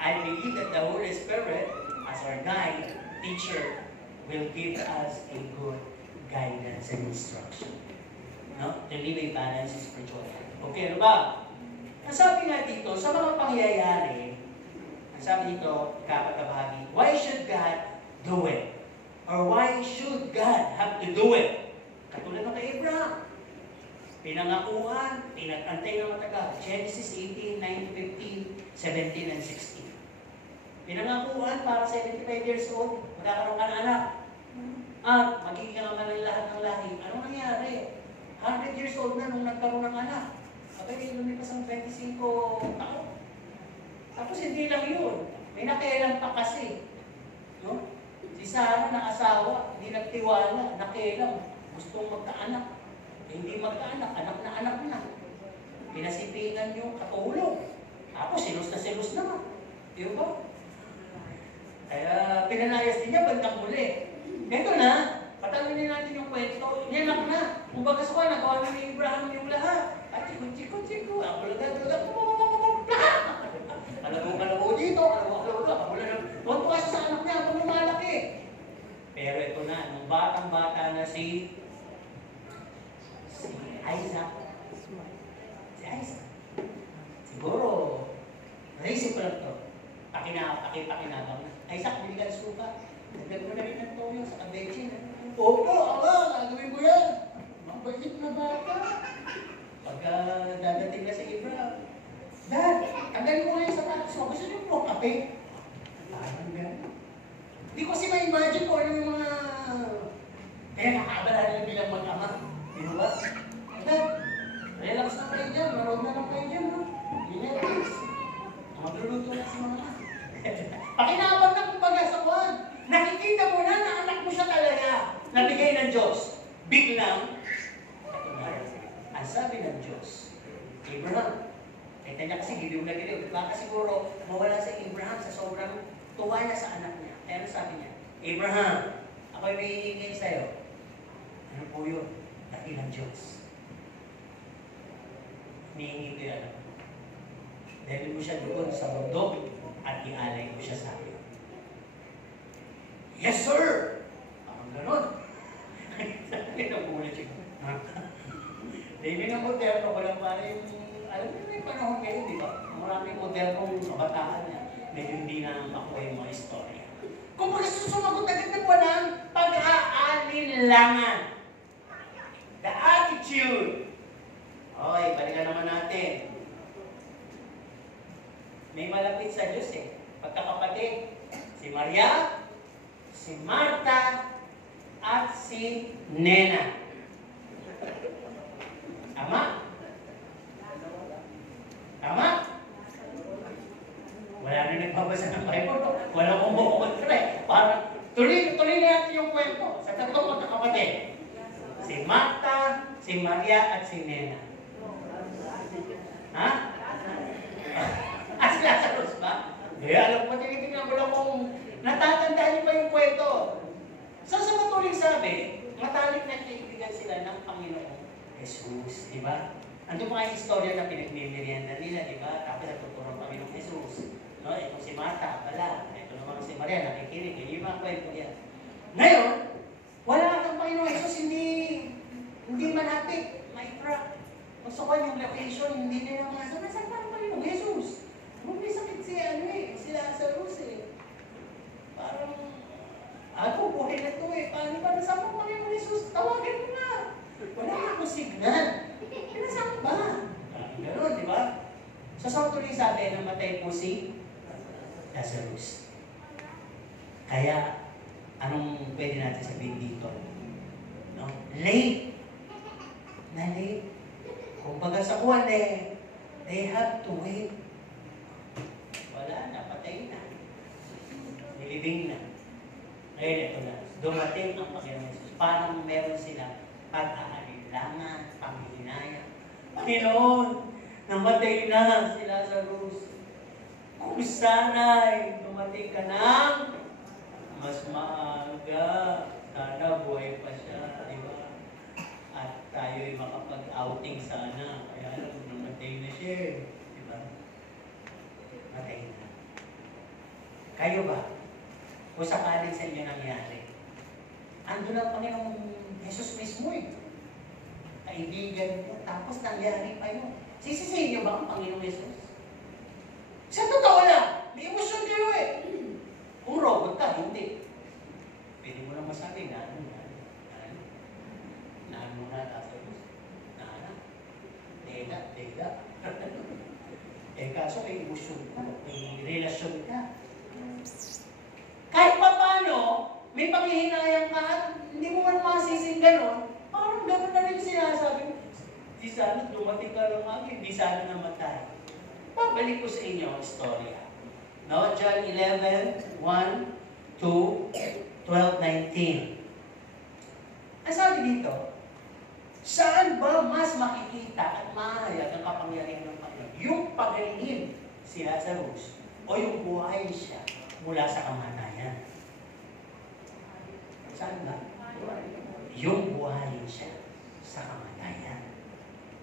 I believe that the Holy Spirit, as our guide, teacher, will give us a good guidance and instruction. No? To live a balanced spiritual life. Okay, ano ba? Ang sabi nga dito, sa mga pangyayari, ang sabi dito, kapagkabahagi, why should God do it? Or why should God have to do it? Katulad ng kay Abraham. Pinangakuhan, pinag-antay ng matagal. Genesis 18, 9, 15, 17, and 16. Pinangakuhan para 75 years old, magkakaroon ka ng anak. At magiging naman ng lahat ng lahi. Anong nangyari? 100 years old na nung nagkaroon ng anak. Okay, lumipas ang 25 taon. Tapos hindi lang yun. May nakailan pa kasi. No? Si Sarah na asawa, hindi nagtiwala, nakailan. Gustong magkaanak. Hindi magkaanak, anak na. Pinasipingan yung katulong. Tapos silos na. Di ba? Kaya pinanayas din niya bandang muli. Ito na, patalinin natin yung kwento. Niyanak na. Kung bagas ko, nagawa na ni Abraham yung lahat. At chiko. Ang bulaga. Alago dito. Huwag kasi sa anak niya, kung lumalaki. Pero ito na, nung batang-bata na si Isaac. Siguro, naisip ko lang ito. Pakinabang na. Isaac, binigyan suka. Nagdag mo na rin ng toyo sa kabetsin. Opo, gagawin ko yan. Mabait na bata. Pagka dadating na sa Abraham, Dad, tanggalin mo nga yung sapatos mo. Gusto niyo po kape? Parang gano'n. Hindi ko kasi ma-imagine ko ano yung mga nakakabala na bilang mag-ama. Di ba? Dad, relax na kayo dyan. Maroon na lang kayo dyan. Relax. Magluluto na si mga Pakinabang na kumbaga sa kwan. Nakikita mo na anak mo siya talaga. Nabigay ng Diyos. biglang, ang sabi ng Diyos, Abraham, kahit niya kasi giliw na giliw, baka siguro mawala sa Abraham sa sobrang tuwa niya sa anak niya. Kaya ano sabi niya, Abraham, ako'y may hihingin sa'yo. Ano po yun? Dakilang Diyos. Hinihingi ko yung anak mo. Dahil mo siya doon sa bundok at ialay mo siya sa akin. Yes, sir! Parang ganon. Nagulat siya. David ang moderno, walang para yung, alam mo yung panahon ngayon, di ba? Maraming modernong kabataan niya. Medyo hindi na makuha yung mga istorya. Kung gusto sumagot agad ng walang pag-aalinlangan. The attitude. Okay, balikan naman natin. May malapit sa Diyos eh. Pagkakapatid, si Maria, si Marta, at si Nena. Tama? Tama? Wala na nagbabasa ng Bible. Wala kong bukontra eh. Parang, tuloy na natin yung kwento sa tatlong magkakapatid. Si Marta, si Maria, at si Nena. Ha? Si Lazarus ba? Kaya alam ko, tinitingnan ko lang kung natatandaan niyo pa yung kwento. So sa matuloy sabi, matalik na kaibigan sila ng Panginoon Jesus, di ba? Ando pa yung istorya na pinagmimerienda nila, di ba? Tapos nagtuturo ng Panginoon Jesus. No? Itong si Marta, pala. Ito naman si Maria, nakikinig. Yung mga kwento yan. Ngayon, wala kang Panginoon Jesus, hindi malapit, maipra. Gusto ko yung location, hindi nila mga sabi, saan pa ang Panginoon Jesus? May sakit si Lazarus eh. Parang, buhay na ito eh. Paano ba nasama mo yung Jesus? Tawagin mo na. Wala nga akong signal. Pinasama ba? Gano'n, di ba? So, sa tuloy sabi, namatay po si Lazarus. Kaya, anong pwede natin sabihin dito? No? Late. Na late. Kung baga sa kuwan eh, they have to wait. Wala na, patay na. Nilibing na. Ngayon, ito na. Dumating ang Panginoon Jesus. Parang meron sila pag-aalinlangan, panghihinaya. Panginoon, namatay na si Lazarus. Kung sana'y dumating ka ng mas maaga, sana buhay pa siya, di ba? At tayo'y makapag-outing sana. Kaya alam mo, namatay na siya, di ba? Matay na. Kayo ba? Kung sakaling sa inyo nangyari, ando na Panginoong Jesus mismo eh. Kaibigan mo, tapos nangyari pa yun. Sisisihin niyo ba ang Panginoong Jesus? Sa totoo lang, may emosyon kayo eh. Kung robot ka, hindi. Pwede mo lang masabi na ano. Lazarus. Tela. Eh kaso may emosyon ka, may relasyon ka. Kahit pa paano, may panghihinayang ka at hindi mo man masising gano'n, parang gano'n na rin sinasabi mo. Di sana dumating ka lang agad, di sana namatay. Pabalik ko sa inyo ang istorya. No? John 11, 1, 2, 12, 19. Ang sabi dito, saan ba mas makikita at mahayag ang kapangyarihan ng Panginoon? Yung pagalingin si Lazarus o yung buhay siya mula sa kamatayan? Saan ba? Yung buhay siya sa kamatayan.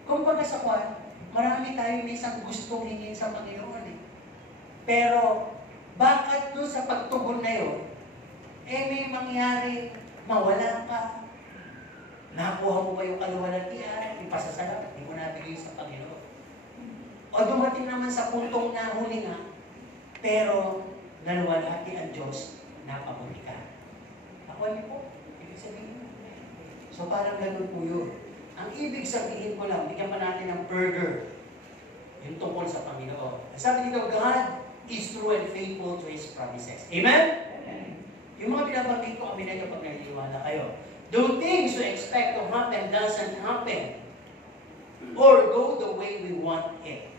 Kung baga sa kwan, marami tayo may isang gustong hingin sa Panginoon eh. Pero, bakit doon sa pagtugon na yun, may mangyari, mawala ka, nakuha mo ba yung kaluwalhatian, ipasasalamat, hindi mo nabigay sa Panginoon. O dumating naman sa puntong na huli nga, pero naluwalhati ang Diyos, napabuli ka. Ako niyo po, ibig sabihin. So parang ganun po yun. Ang ibig sabihin ko lang, bigyan pa natin ng burger, yung tungkol sa Panginoon. Sabi dito, God is true and faithful to His promises. Amen? Yung mga binabanggit ko, amin na niyo pag naniniwala kayo. Do things we expect to happen doesn't happen or go the way we want it.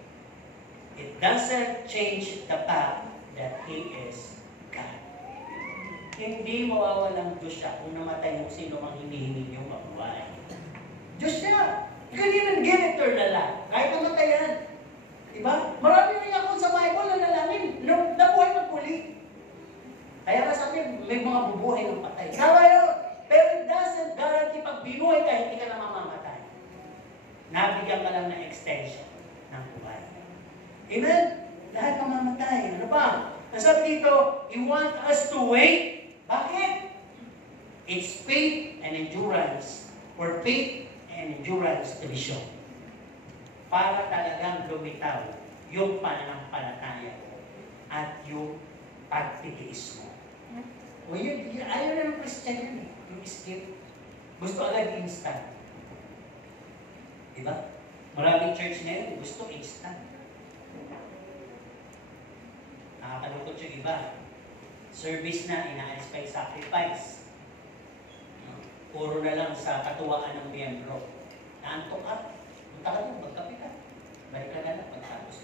It doesn't change the fact that He is God. Hindi mawawalang Diyos siya kung namatay mo sino mang hinihingi niyong mabuhay. Diyos siya. You can even give eternal life. Kahit namatayan. Diba? Marami rin ako sa Bible na nalamin. Nabuhay magpuli. Kaya nga sabi, may mga bubuhay ng patay. Tama yun. Pero it doesn't guarantee pag binuhay ka, hindi ka na mamamatay. Nabigyan ka lang ng extension ng buhay. Amen? Lahat mamamatay. Ano ba? Nasabi dito, He wants us to wait. Bakit? It's faith and endurance. Or faith and endurance to be shown. Para talagang lumitaw yung pananampalataya mo at yung pagtitiis mo. O yun, ayaw na ng Christian yun eh. Yung skip. Gusto agad instant. Diba? Maraming church ngayon, gusto instant. Nakakalungkot yung iba. Service na, inaalis pa yung sacrifice. Puro na lang sa katuwaan ng miyembro. Naantok ka. Punta ka doon, magkape ka. Balik ka na lang, pagtapos.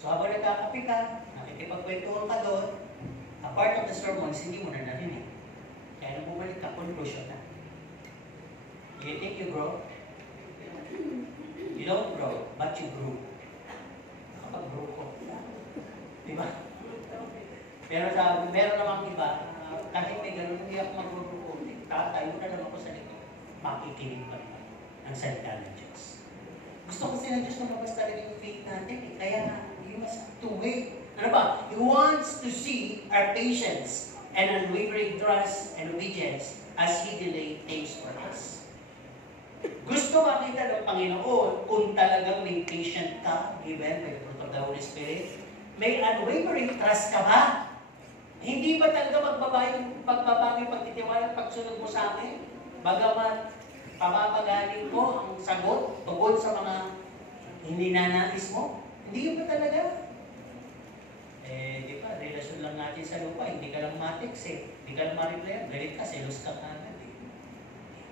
So habang nagkakape ka, nakikipagkwentuhan ka doon, a part of the sermons, hindi mo na narinig. Kaya nang bumalik ka, conclusion na. You think you grow? You don't grow, but you grew. Nakapag-grow ko. Diba? Pero meron namang iba, kahit may ganun, hindi ako mag-grow. Tayo na lang ako sa likod. Makikinig pa naman ang salita ng Diyos. Gusto kasi ng Diyos na mabas talaga yung faith natin. Kaya you must have to wait. Ano ba? He wants to see our patience and unwavering trust and obedience as He delayed things for us. Gusto makita ng Panginoon kung talagang may patient ka, given by the fruit of the Holy Spirit. May unwavering trust ka ba? Hindi ba talaga magbabago yung pagtitiwala at pagsunod mo sa akin? Bagamat papapagaling mo ang sagot tungkol sa mga hindi nanais mo? Hindi ba talaga? Di ba, relasyon lang natin sa lupa, hindi ka lang ma-text hindi ka lang ma-reply, galit ka, selos ka agad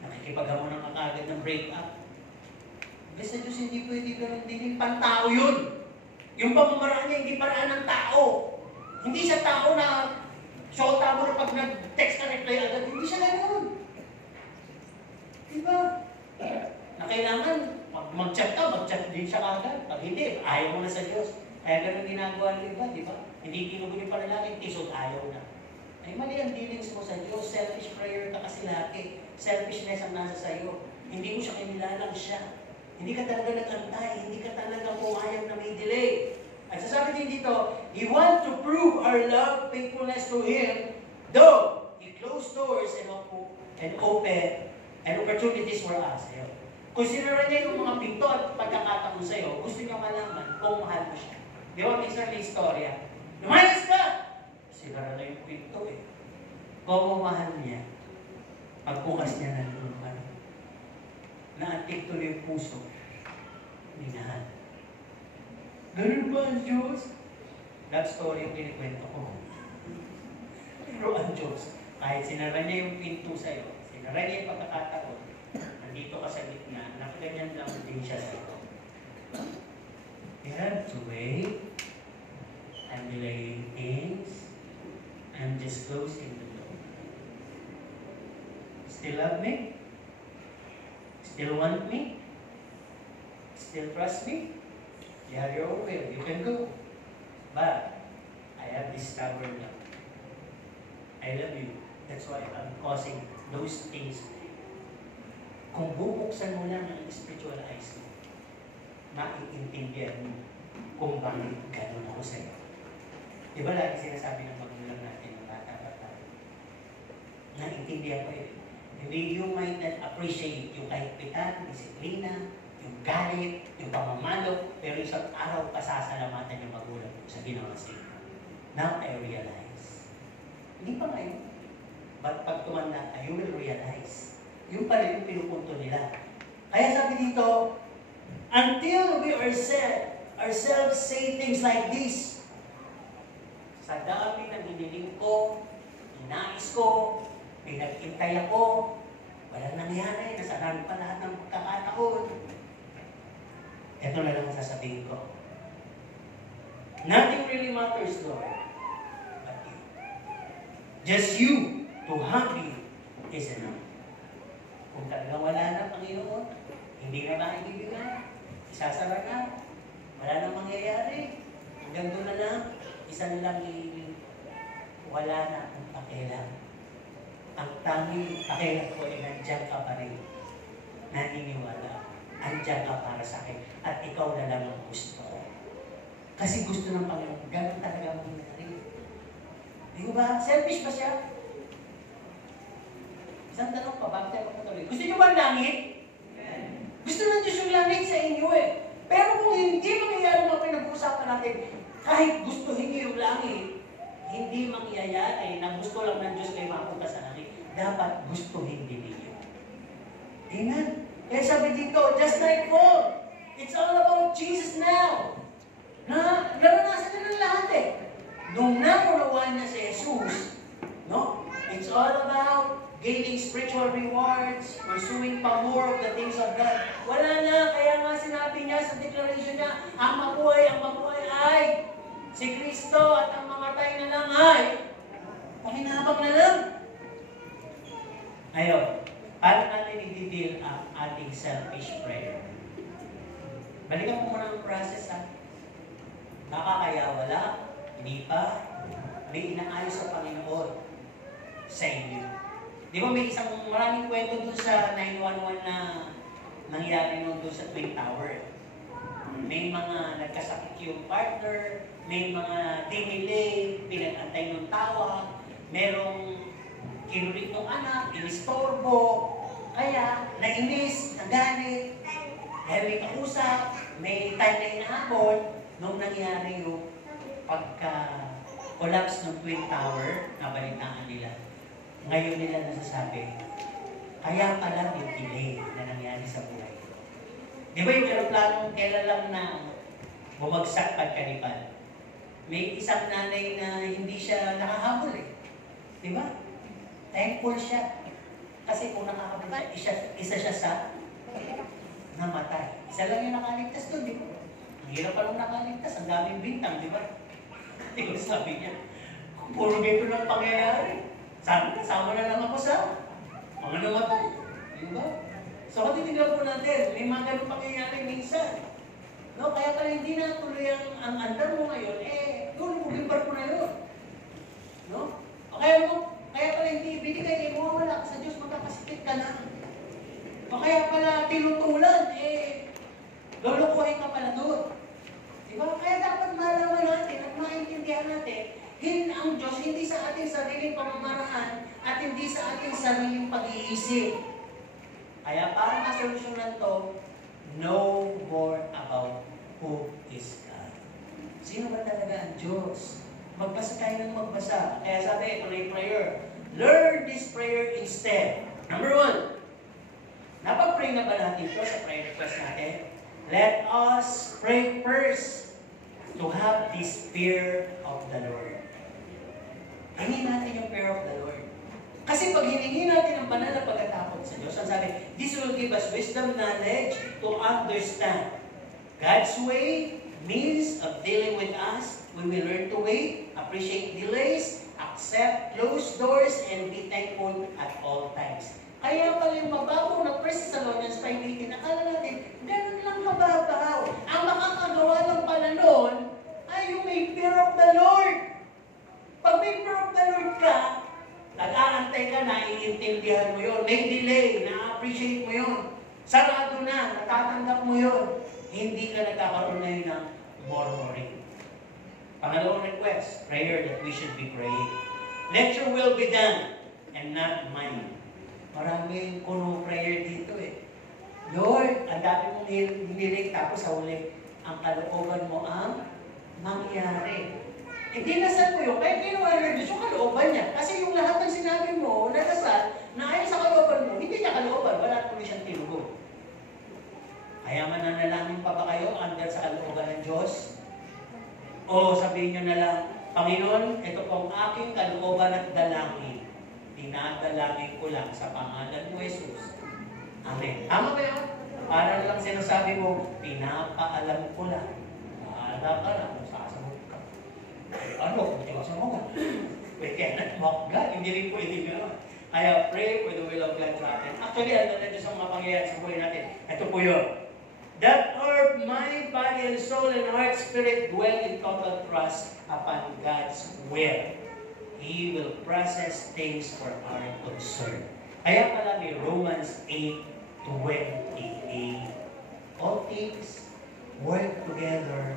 nakikipaghamon ng agad ng break-up. Sa Diyos, hindi pwede ganun din. Pantao yun. Yung pamamaraan niya, hindi paraan ng tao. Hindi siya tao na shota mo na pag nag-text ka reply agad. Hindi siya ganun. Diba? Na kailangan, pag mag-chat ka, mag-chat din siya agad. Pag hindi, ayaw mo na sa Diyos. Kaya ganun ginagawa ng iba, di ba? Hindi tinugon yung panalangin, tisod ayaw na. Ay mali ang dealings mo sa Diyos. Selfish prayer ka kasi laki. Selfishness ang nasa sa'yo. Hindi mo siya kinilalang siya. Hindi ka talaga nag-antay. Hindi ka talaga pumayag na may delay. At sasabi din dito, He wants to prove our love, faithfulness to Him, though He closed doors and open and opportunities for us. Ayun. Kung sinara niya yung mga pinto at pagkakataon sa'yo, gusto niya malaman kung mahal mo siya. Di ba, minsan may istorya. Lumayas ka! Sinara na yung pinto eh. Kung mahal niya, pagbukas niya ng lupa, naantig tuloy yung puso, minahal. Ganun ba ang Diyos? That story yung kinikwento ko. Pero ang Diyos, kahit sinara niya yung pinto sa'yo, sinara niya yung pagkakataon, nandito ka sa gitna, nakaganyan lang din siya sa'yo. You have to wait. I'm delaying things. I'm just closing the door. Still love me? Still want me? Still trust me? You have your own will. You can go. But I have discovered now. I love you. That's why I'm causing those things. Kung bubuksan mo lang ang spiritual eyes mo, maiintindihan mo kung bakit ganun ako sa'yo. Di ba lagi sinasabi ng magulang natin ng bata-bata? Naiintindihan ko yun. Hindi you might not appreciate yung kahigpitan, disiplina, yung galit, yung pamamalo, pero isang araw pasasalamatan yung magulang mo sa ginawa sa'yo. Now I realize. Hindi pa ngayon. But pag tumanda ka, you will realize. Yung pala yung pinupunto nila. Kaya sabi dito, until we ourselves say things like this, sa dami ng hiniling ko, inais ko, pinag-intay ako, walang nangyari, nasarami pa lahat ng pagkakataon. Ito na lang sasabihin ko. Nothing really matters, Lord, but you. Just you to have you is enough. Kung talagang wala na, Panginoon, hindi na maibibigay, isasara na, wala na mangyayari, hanggang doon na lang, isang lang wala na akong pakialam. Ang tanging pakialam ko ay nandiyan ka pa rin. Naniniwala. Andiyan ka para sa akin. At ikaw na lang ang gusto ko. Kasi gusto ng Panginoon, ganun talaga mangyayari. Di ba? Selfish ba siya? Isang tanong pa, bakit tayo magpatuloy? Gusto niyo ba ang langit? Gusto ng Diyos yung langit sa inyo eh. Pero kung hindi mangyayari mga pinag-uusapan natin, kahit gustuhin niyo yung langit, hindi mangyayari na gusto lang ng Diyos kayo mapunta sa langit. Dapat gustuhin din ninyo. Amen? Kaya sabi dito, just like Paul, it's all about Jesus now. Naranasan na ng lahat eh. Nung naunawaan niya si Jesus, no? It's all about gaining spiritual rewards, pursuing pa more of the things of God. Wala na, kaya nga sinabi niya sa declaration niya, ang mabuhay ay si Kristo at ang mamatay na lang ay pakinabang na lang. Ngayon, paano natin i-deal ang ating selfish prayer? Balikan mo muna ang process ha. Baka kaya wala, hindi pa, may inaayos sa Panginoon sa inyo. Di ba may isang maraming kwento dun sa 911 na nangyari nun dun sa Twin Tower. May mga nagkasakit yung partner, may mga dinilay, pinag-antay ng tawag, merong kinulit ng anak, inistorbo, kaya nainis, nagalit, dahil may kausap, may time na inahabol, nung nangyari yung pagka-collapse ng Twin Tower, nabalitaan nila. Ngayon nila nasasabi, kaya pala yung delay na nangyari sa buhay. Di ba yung aeroplanong kailan lang na bumagsak pagkalipad? May isang nanay na hindi siya nakahabol eh. Di ba? Thankful siya. Kasi kung nakahabol siya, isa siya sa namatay. Isa lang yung nakaligtas doon, di ba? Ang hirap pa nung nakaligtas, ang daming bintang, di ba? Di ba sabi niya, kung puro gito lang pangyayari, sabi na, sama na lang ako sa mga namatay. Di ba? So, katitignan po natin, may mga ganun pangyayari minsan. No? Kaya pala hindi na tuloy ang andar mo ngayon, doon, bugimbar ko na yun. No? O kaya pala hindi ibinigay, mawawala ka sa Diyos, magkakasikit ka na. O kaya pala tinutulan, lulukuhin ka pala doon. Diba? Kaya dapat malaman natin at maintindihan natin, ang Diyos hindi sa ating sariling pamamaraan at hindi sa ating sariling pag-iisip. Kaya para masolusyonan to, know more about who is God. Sino ba talaga ang Diyos? Magbasa tayo ng magbasa. Kaya sabi, ito na yung prayer. Learn this prayer instead. Number 1, napag-pray na ba natin ito sa prayer request natin? Let us pray first to have this fear of the Lord. Hingin natin yung fear of the Lord. Kasi pag hiningi natin ang banal na pagkatakot sa Diyos, ang sabi, this will give us wisdom, knowledge to understand God's way, means of dealing with us. We will learn to wait, appreciate delays, accept closed doors, and be thankful at all times. Kaya pala yung mababaw na 1 Thessalonians 5:18, akala natin, ganun lang kababaw. Ang makakagawa lang pala nun, ay yung may fear of the Lord. Pag may fear of the Lord ka, nag-aantay ka na, iintindihan mo yun. May delay, na-appreciate mo yun. Sarado na, natatanggap mo yun. Hindi ka nagkakaroon na yun ng murmuring. Pangalawang request, prayer that we should be praying. Let your will be done and not mine. Maraming kuno prayer dito eh. Lord, ang dami mong hiniling tapos sa uli, ang kalooban mo ang mangyari. Hindi nasal mo yun, kaya ginawa ng Diyos yung kalooban niya. Kasi yung lahat ng sinabi mo, nakasal, na ayon sa kalooban mo, hindi niya kalooban, wala tuloy siyang tinugo. Kaya mananalangin pa ba kayo under sa kalooban ng Diyos? O sabihin nyo na lang, Panginoon, ito pong aking kalooban at dalangin. Dinadalangin ko lang sa pangalan mo, Jesus. Amen. Tama ba yun? Parang lang sinasabi mo, pinapaalam ko lang. Maala ka lang kung sasagot ka. Ano? Kung tigasan mo ka. We cannot mock God. Hindi rin pwede gano'n. Kaya pray for the will of God to happen. Actually, ano na dito sa mga pangyayari sa buhay natin? Ito po yun. That our mind, body, and soul, and heart, spirit dwell in total trust upon God's will. He will process things for our concern. Kaya pala may Romans 8:28. All things work together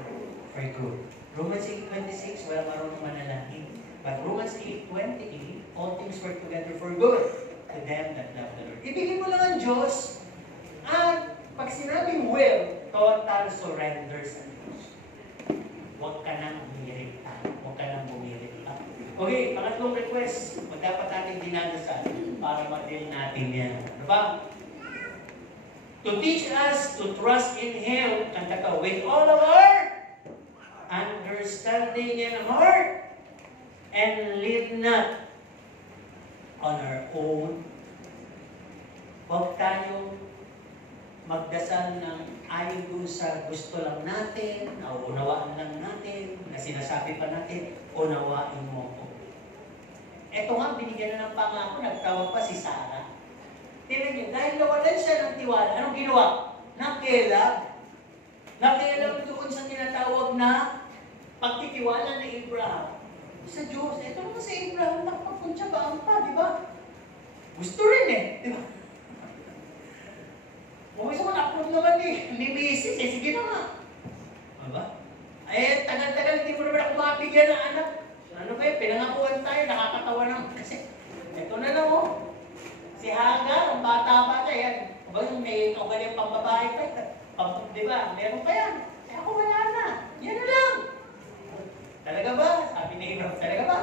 for good. Romans 8:26, walang marunong manalangin. But Romans 8:28, all things work together for good to them that love the Lord. Ibigin mo lang ang Diyos. At pag sinabing will, total surrender sa Diyos. Huwag ka nang bumirekta. Huwag ka nang bumirekta. Okay, pangatlong request. Dapat natin dinadasal para ma-deal natin yan. Ano ba? To teach us to trust in Him, kanta ka, with all of our understanding and heart, and lead not on our own. Huwag tayo magdasal ng ayon dun sa gusto lang natin, na unawaan lang natin, na sinasabi pa natin, unawain mo ko. Eto nga, binigyan na ng pangako, nagtawag pa si Sarah. Tingnan niyo, dahil nawalan siya ng tiwala, anong ginawa? Nakialam. Nakialam doon sa tinatawag na pagtitiwala ni Abraham sa Diyos. Ito naman sa Abraham, nakapagpuntsabaan pa, di ba? Gusto rin eh, di ba? Kung gusto mo, na-upload naman ni Mrs. Sige na nga. Diba? Eh, tagal-tagal, hindi mo naman ako mapigyan ng anak. Ano ba yun? Pinangakuhan tayo, nakakatawa naman. Kasi, ito na lang oh. Si Hagar, ang bata-bata yan. Ba yung may ugaling pambabae pa. Di ba? Meron pa yan. Eh ako wala na. Yan na lang. Talaga ba? Sabi ni Abraham, talaga ba?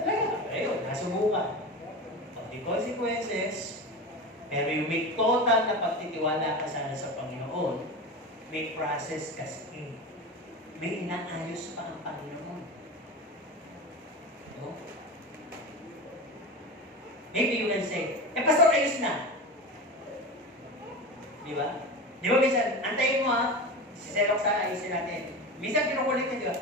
Talaga. Ayun, nasubukan. The consequences, pero yung may total na pagtitiwala ka sana sa Panginoon, may process kasi. May inaayos pa ang Panginoon. No? Maybe you can say, Pastor, ayos na. Di ba? Di ba minsan, antayin mo ha, si Xerox sana, ayusin natin. Minsan kinukulit ka, di ba?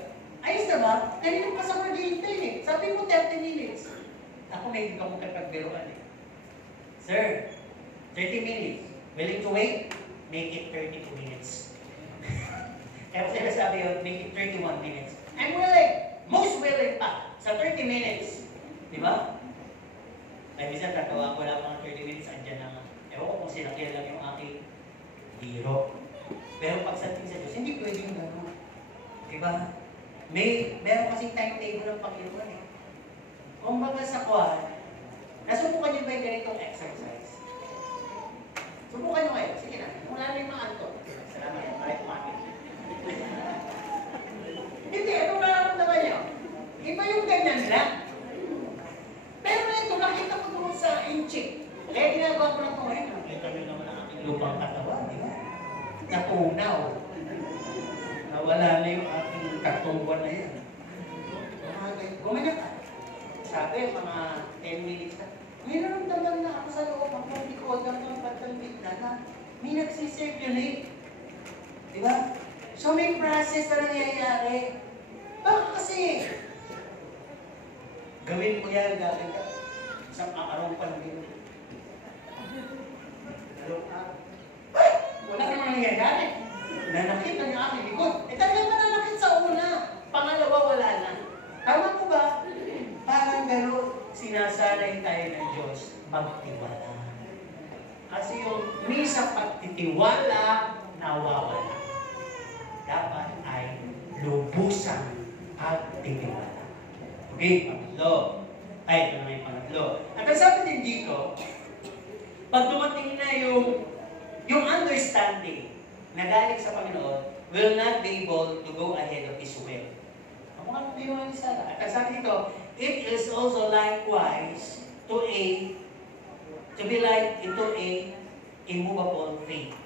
Ayos na ba? Kanina pa sa maghihintay eh. Sabi mo 30 minutes. Ako na hindi ka mo kapagbiruan eh. Sir, 30 minutes. Willing to wait? Make it 32 minutes. Kaya ko sinasabi yun, make it 31 minutes. I'm willing. Most willing pa. Sa 30 minutes. Di ba? Ay, minsan tatawa ko lang mga 30 minutes, andyan na nga. Ewan ko kung sinakyan lang yung aking biro. Pero pagsating sa Diyos, hindi pwede yung gano'n. Diba? Meron kasing timetable ng Panginoon eh. Kung baga sa kuwan, nasubukan niyo ba yung ganitong exercise? Subukan niyo kayo. Sige na. Mula na yung mga anto. Salamat. Maraming kumakin. Hindi. Anong nararamdaman niyo? Iba yung ganyan lang. Pero ito, nakita ko doon sa inchik. Kaya ginagawa ko lang ito ngayon. Nakita nyo naman ang aking lupang katawan, di ba? Natunaw. Nawala na yung aking katungkuan na yan. Gumanyan ka. Sabi, mga 10 minutes na. May naramdaman na ako sa loob. Ang likod ng pagkambit na may nagsisirculate. Di ba? So may process na nangyayari. Baka kasi gawin mo yan, gawin ka. Isang araw pa lang yun. Ay! Wala naman nangyayari. Nanakit na niya aking likod. Eh talagang nanakit sa una. Pangalawa, wala na. Tama po ba? Parang gano'n, sinasanay tayo ng Diyos, magtiwala. Kasi yung misa pagtitiwala, nawawala. Dapat ay lubusan pagtitiwala. Okay, pangatlo. Ay, ito naman yung pangatlo. At ang sabi din dito, pag dumating na yung understanding na galing sa Panginoon, will not be able to go ahead of His will. Ako nga nung yung isa. At ang sabi dito, it is also likewise to be like into a immovable faith.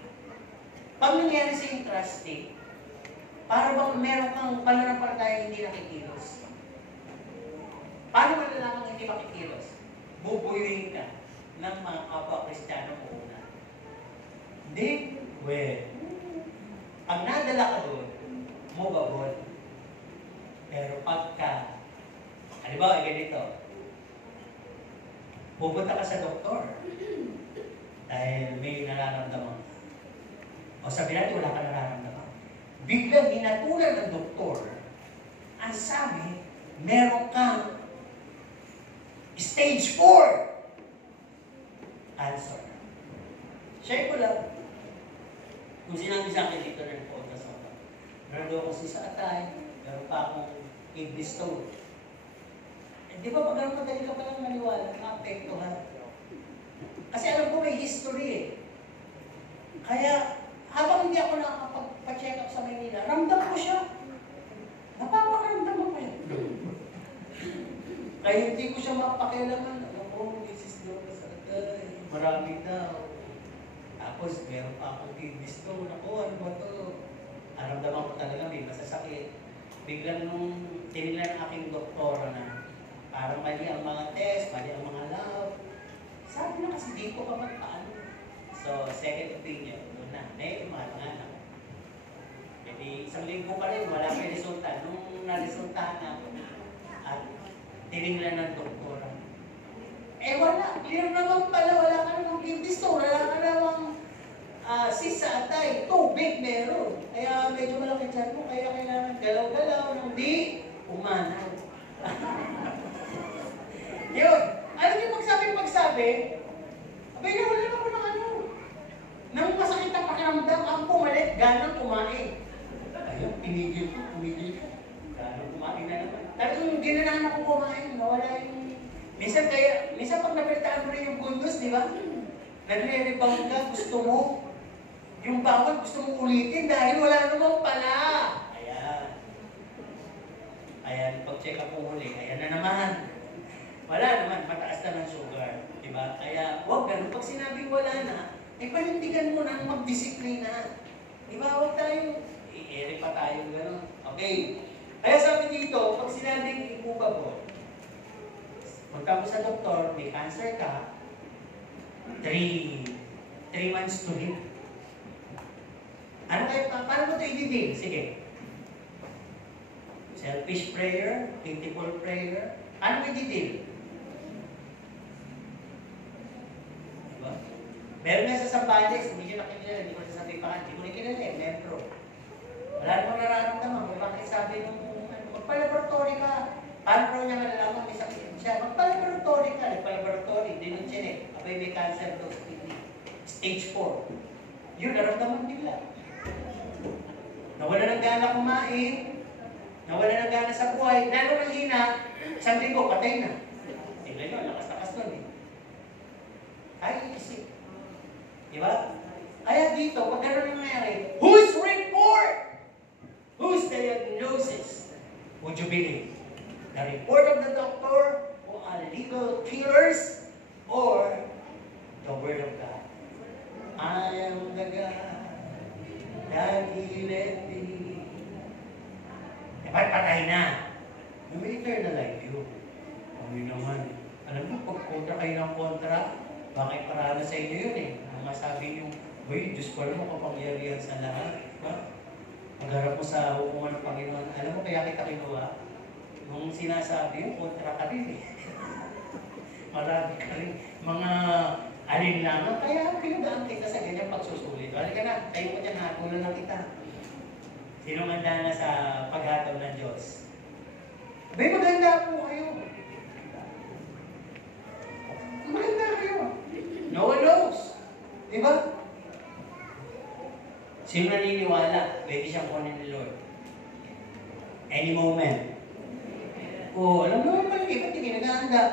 Pag nangyari sa yung trusting, para bang meron kang pananampalataya hindi nakikilos. Paano malalaman hindi makikilos? Bubuyuin ka ng mga kapwa-Kristiyano una. Hindi, pag nadala ka doon, mobabol. Pero pagka Halimbawa, ganito. Pupunta ka sa doktor dahil may nararamdaman. O sabi natin, wala ka nararamdaman. Biglang hinatulan ng doktor, ang sabi, meron kang stage 4 cancer. Share ko lang. Kung sinabi sa akin dito rin po, meron daw kasi sa atay, meron pa akong kidney stone. Eh, di ba pag ganun madali ka palang maniwala, maapektuhan? Kasi alam ko may history eh. Kaya, habang hindi ako nakakapag-check up sa Manila, ramdam ko siya. Napapakaramdam ko siya. Kaya hindi ko siya mapakialaman. Ako, Mrs. Lopez, marami daw. Tapos, meron pa akong kidney stone. Ako, ano ba ito? Naramdaman ko talaga may masasakit. Biglang nung tinignan ng aking doktora na parang mali ang mga test, mali ang mga lab. Sabi na kasi di ko pa magpaano. So, second opinion, doon na. Mahal nga na. Jadi, isang linggo pa rin, wala may resulta. Nung naresultahan na ako, at tinignan ng doktora. Eh wala, clear naman pala, wala ka namang kidney stone, wala ka namang cyst sa atay, tubig meron. Kaya medyo malaki dyan mo, kaya kailangan galaw-galaw, nung di, umanaw. Yun, alam niyo pagsabi, abay na wala na ako ng ano. Nang masakit ang pakiramdam, ang pumalit, ganang kumain. Ayun, pinigil ko. Ganang kumain na naman. Talagang ginanahan ako kumain, nawala yung... Minsan pag napilitaan mo rin yung gundos, di ba? Nagre-rebound ka, gusto mo. Yung bawal gusto mong ulitin dahil wala namang pala. Ayan, pag-check up ko huli, ayan na naman. Wala naman, mataas na ng sugar. Diba? Kaya, huwag ganun. Pag sinabing wala na, panindigan mo na magdisiplina. Diba? Huwag tayo, i-ere pa tayo gano'n. Okay. Kaya sabi dito, pag sinabing ikuba ko, punta mo sa doktor, may cancer ka, 3 months to live. Ano kayo, paano mo ito i-deal? Sige. Selfish prayer, pitiful prayer. Ano mo i-deal? Diba? Meron nga sa Sambales, hindi nyo nakikilala, hindi ko nasasabi pa, hindi ko nakikilala eh, metro. Wala namang nararamdaman, kung bakit sabi nung, magpa-laboratory ka. Paano niya malalaman may sakit siya? Magpa-laboratory ka, nagpa-laboratory, hindi nung chinek. Abay may cancer to kidney. Stage 4. Yun, naramdaman bigla. Nawala ng gana kumain, nawala ng gana sa buhay, lalo ng hina, isang linggo, patay na. Tingnan nyo, lakas-lakas nun eh. Kaya isip. Diba? Kaya dito, pag gano'n nangyari, whose report? Whose diagnosis would you believe? The report of the doctor, or a legal killers, or the word of God? I am the God that healeth thee. Eh, ba't patay na? May eternal life yun. Kami naman. Alam mo, pag kontra kayo ng kontra, bakit para na sa inyo yun eh. Ang masabi nyo, boy, Diyos pala mo kapangyarihan sa lahat. Diba? Pagharap mo sa hukuman ng Panginoon, alam mo kaya kita kinuha? Nung sinasabi yun, kontra ka rin eh. Marami ka rin. Mga alinlangan, kaya pinadaan kita sa ganyang pagsusulit. Halika na, tayo mo dyan, hatulan na kita. Sino manda na sa paghatol ng Diyos? Abay, maganda po kayo. Maganda kayo. No one knows. Diba? Sino naniniwala? Pwede siyang kunin ni Lord. Any moment. Alam naman pala, ba't hindi nag-aanda?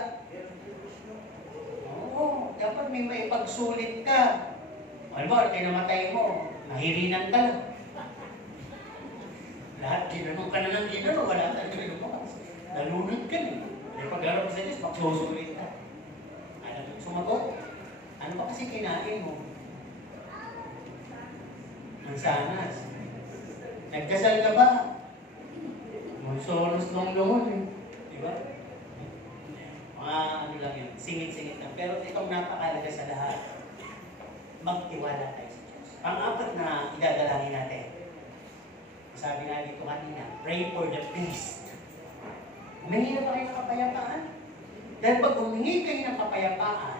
Dapat may maipagsulit ka. Alam mo, kinamatay mo, nahirinan ka lang. Lahat, ginanong ka na ng ginanong, wala ka na lumakas. Nalunod ka na. May pag-arap sa Diyos, magsusulit ka. Alam mo, sumagot. Ano ba kasi kinain mo? Ang sanas. Nagkasal ka ba? Magsonos ng lumon eh. Diba? Mga ano lang yun, singit-singit lang. Pero itong napakalaga sa lahat, magtiwala tayo sa Diyos. Ang-apat na idadalangin natin. Sabi nga dito kanina, pray for the peace. Humingi na ba kayo ng kapayapaan? Dahil pag humingi kayo ng kapayapaan,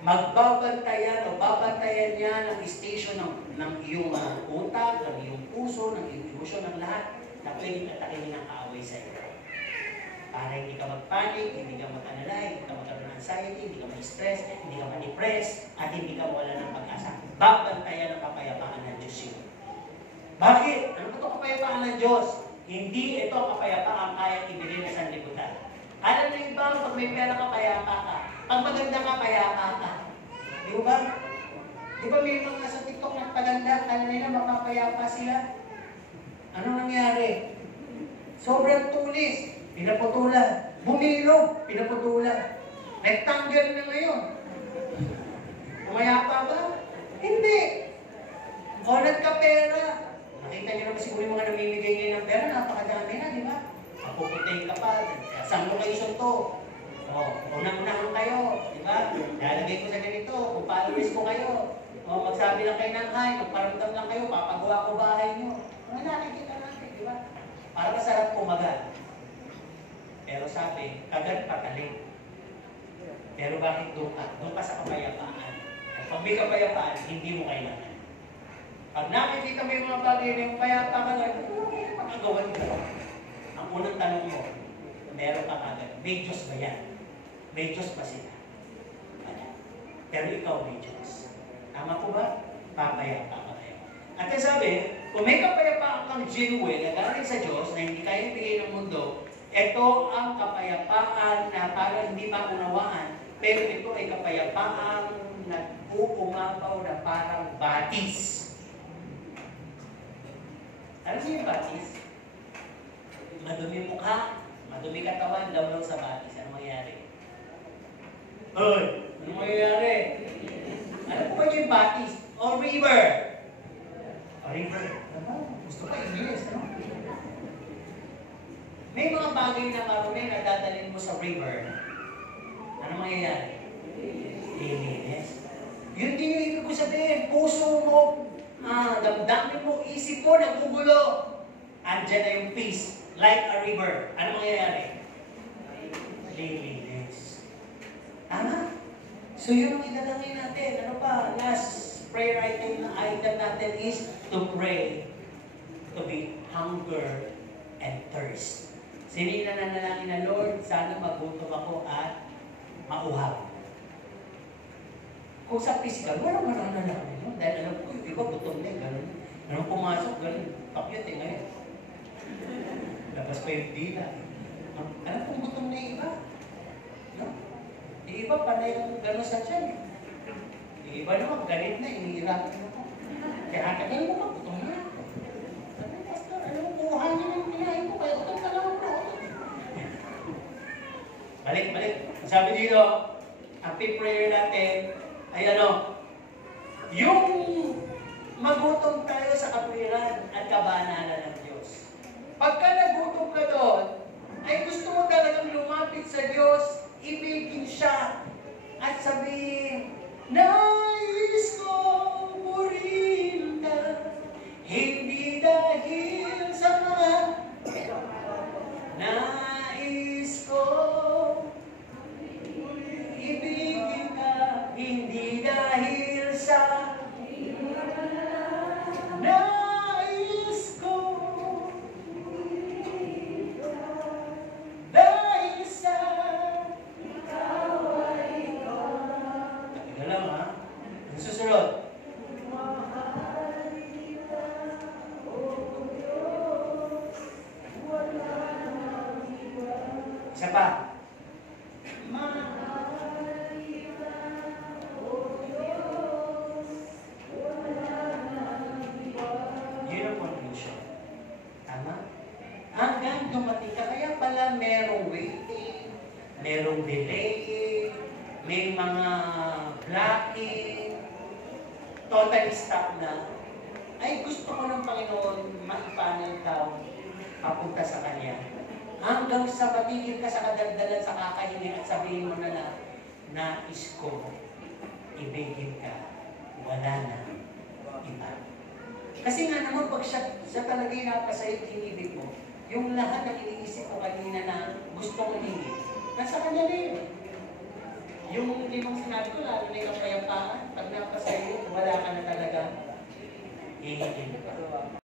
magbabantayan o babantayan niya ng station ng iyong utak, ng iyong puso, ng iyong emosyon, ng lahat na pwedeng atakin ng kaaway sa iyo. Para hindi ka mag-panic, hindi ka mag-analay, hindi ka magkaroon ng anxiety, hindi ka ma-stress, hindi ka ma-depress, at hindi ka wala ng pag-asa. Babantayan ng kapayapaan ng Diyos yun. Bakit? Ano ba ito kapayapaan ng Diyos? Hindi ito kapayapaan kaya ibigay na sanlibutan. Alam na iba, pag may pera ka, payapa ka. Pag maganda ka, payapa ka. Di ba? Di ba may mga sa TikTok na paganda, kala nila mapapayapa sila? Ano nangyari? Sobrang tulis, pinaputulan. Bumilog, pinaputulan. Rectangle na ngayon. Pumayapa ba? Hindi. O nagkapera. Nakita niyo naman siguro yung mga namimigay ngayon ng pera, napakadami na, di ba? Mapupuntahin ka pa, saan location to? O, unang-unahan kayo, di ba? Lalagay ko sa ganito, kung followers ko kayo. O, magsabi lang kayo ng hi, magparamdam lang kayo, papagawa ko bahay niyo. Mga nakikita natin, di ba? Para masarap kumagal. Pero sabi, agad pataling. Pero bakit doon ka? Doon ka sa kapayapaan. At pag may kapayapaan, hindi mo kailangan. Pag nakikita mo yung mga bagay na yung payapa ka lang, magagawan ka. Ang unang tanong mo, meron ka agad. May Diyos ba yan? May Diyos ba sila? Pero ikaw may Diyos. Tama po ba? Papayapa ka kayo. At yung sabi, kung may kapayapaan kang genuine na galing sa Diyos na hindi kaya bigay ng mundo, ito ang kapayapaan na parang hindi maunawaan, pero ito ay kapayapaan na uumapaw na parang batis. Ano siya yung batis? Madumi mukha, madumi katawan, daw sa batis. Ano mangyayari? Hoy! Ano mangyayari? Ano po ba yung batis? O river? O river? Gusto ka English, no? May mga bagay na marumi na dadalhin mo sa river. Ano mangyayari? Lilinis. Yun din yung ibig ko sabihin. Puso mo, damdamin mo, isip mo, nagugulo. Andyan na yung peace, like a river. Ano mangyayari? Lilinis. Tama? So yun ang idalangin natin. Ano pa? Last prayer item natin is to pray, to be hunger and thirst. Sino yung nananalangin na, Lord, sana magutom ako at mauhaw. Kung sa physical, wala mo nananalangin. No? Dahil alam ko, yung iba gutom na, gano'n. Anong pumasok, gano'n. Pakyat ngayon. Labas pa yung dila. Alam kung gutom na yung iba. No? Yung iba, panay yung gano'n sa tiyan. Yung iba naman, ganit na, inihirapan mo ko. Kaya kagaling mo ba, gutom na. Sabi, Pastor, alam mo, kuhaan niyo yung kinain ko, kaya gutom ka lang ako. Balik. Sabi dito, ang prayer natin ay ano, yung magutom tayo sa kapuriran at kabanalan ng Diyos. Pagka nagutom ka doon, ay gusto mo talagang lumapit sa Diyos, ibigin siya, at sabihin, nais ko purihin ka, hindi dahil sa mga nais ko ibigin ka, hindi dahil sa nais ko, dahil sa ikaw ay ko. Teka lang ha. Ang susunod. Isa pa. Hanggang dumating ka, kaya pala merong waiting, merong delay, may mga blocking, totally stop na. Ay gusto ko ng Panginoon maipanal daw papunta sa Kanya. Hanggang sa patigil ka sa kadaldalan sa kakahingi at sabihin mo na nais ko, ibigin ka, wala na iba. Kasi nga naman, pag siya talaga yung napasayot inibig mo, Yung lahat ng iniisip ko kanina na gusto kong hingin, nasa kanya na yun. Yung limang sinabi ko, lalo na yung kapayapaan, pag napasa iyo, wala ka na talaga hihingin pa.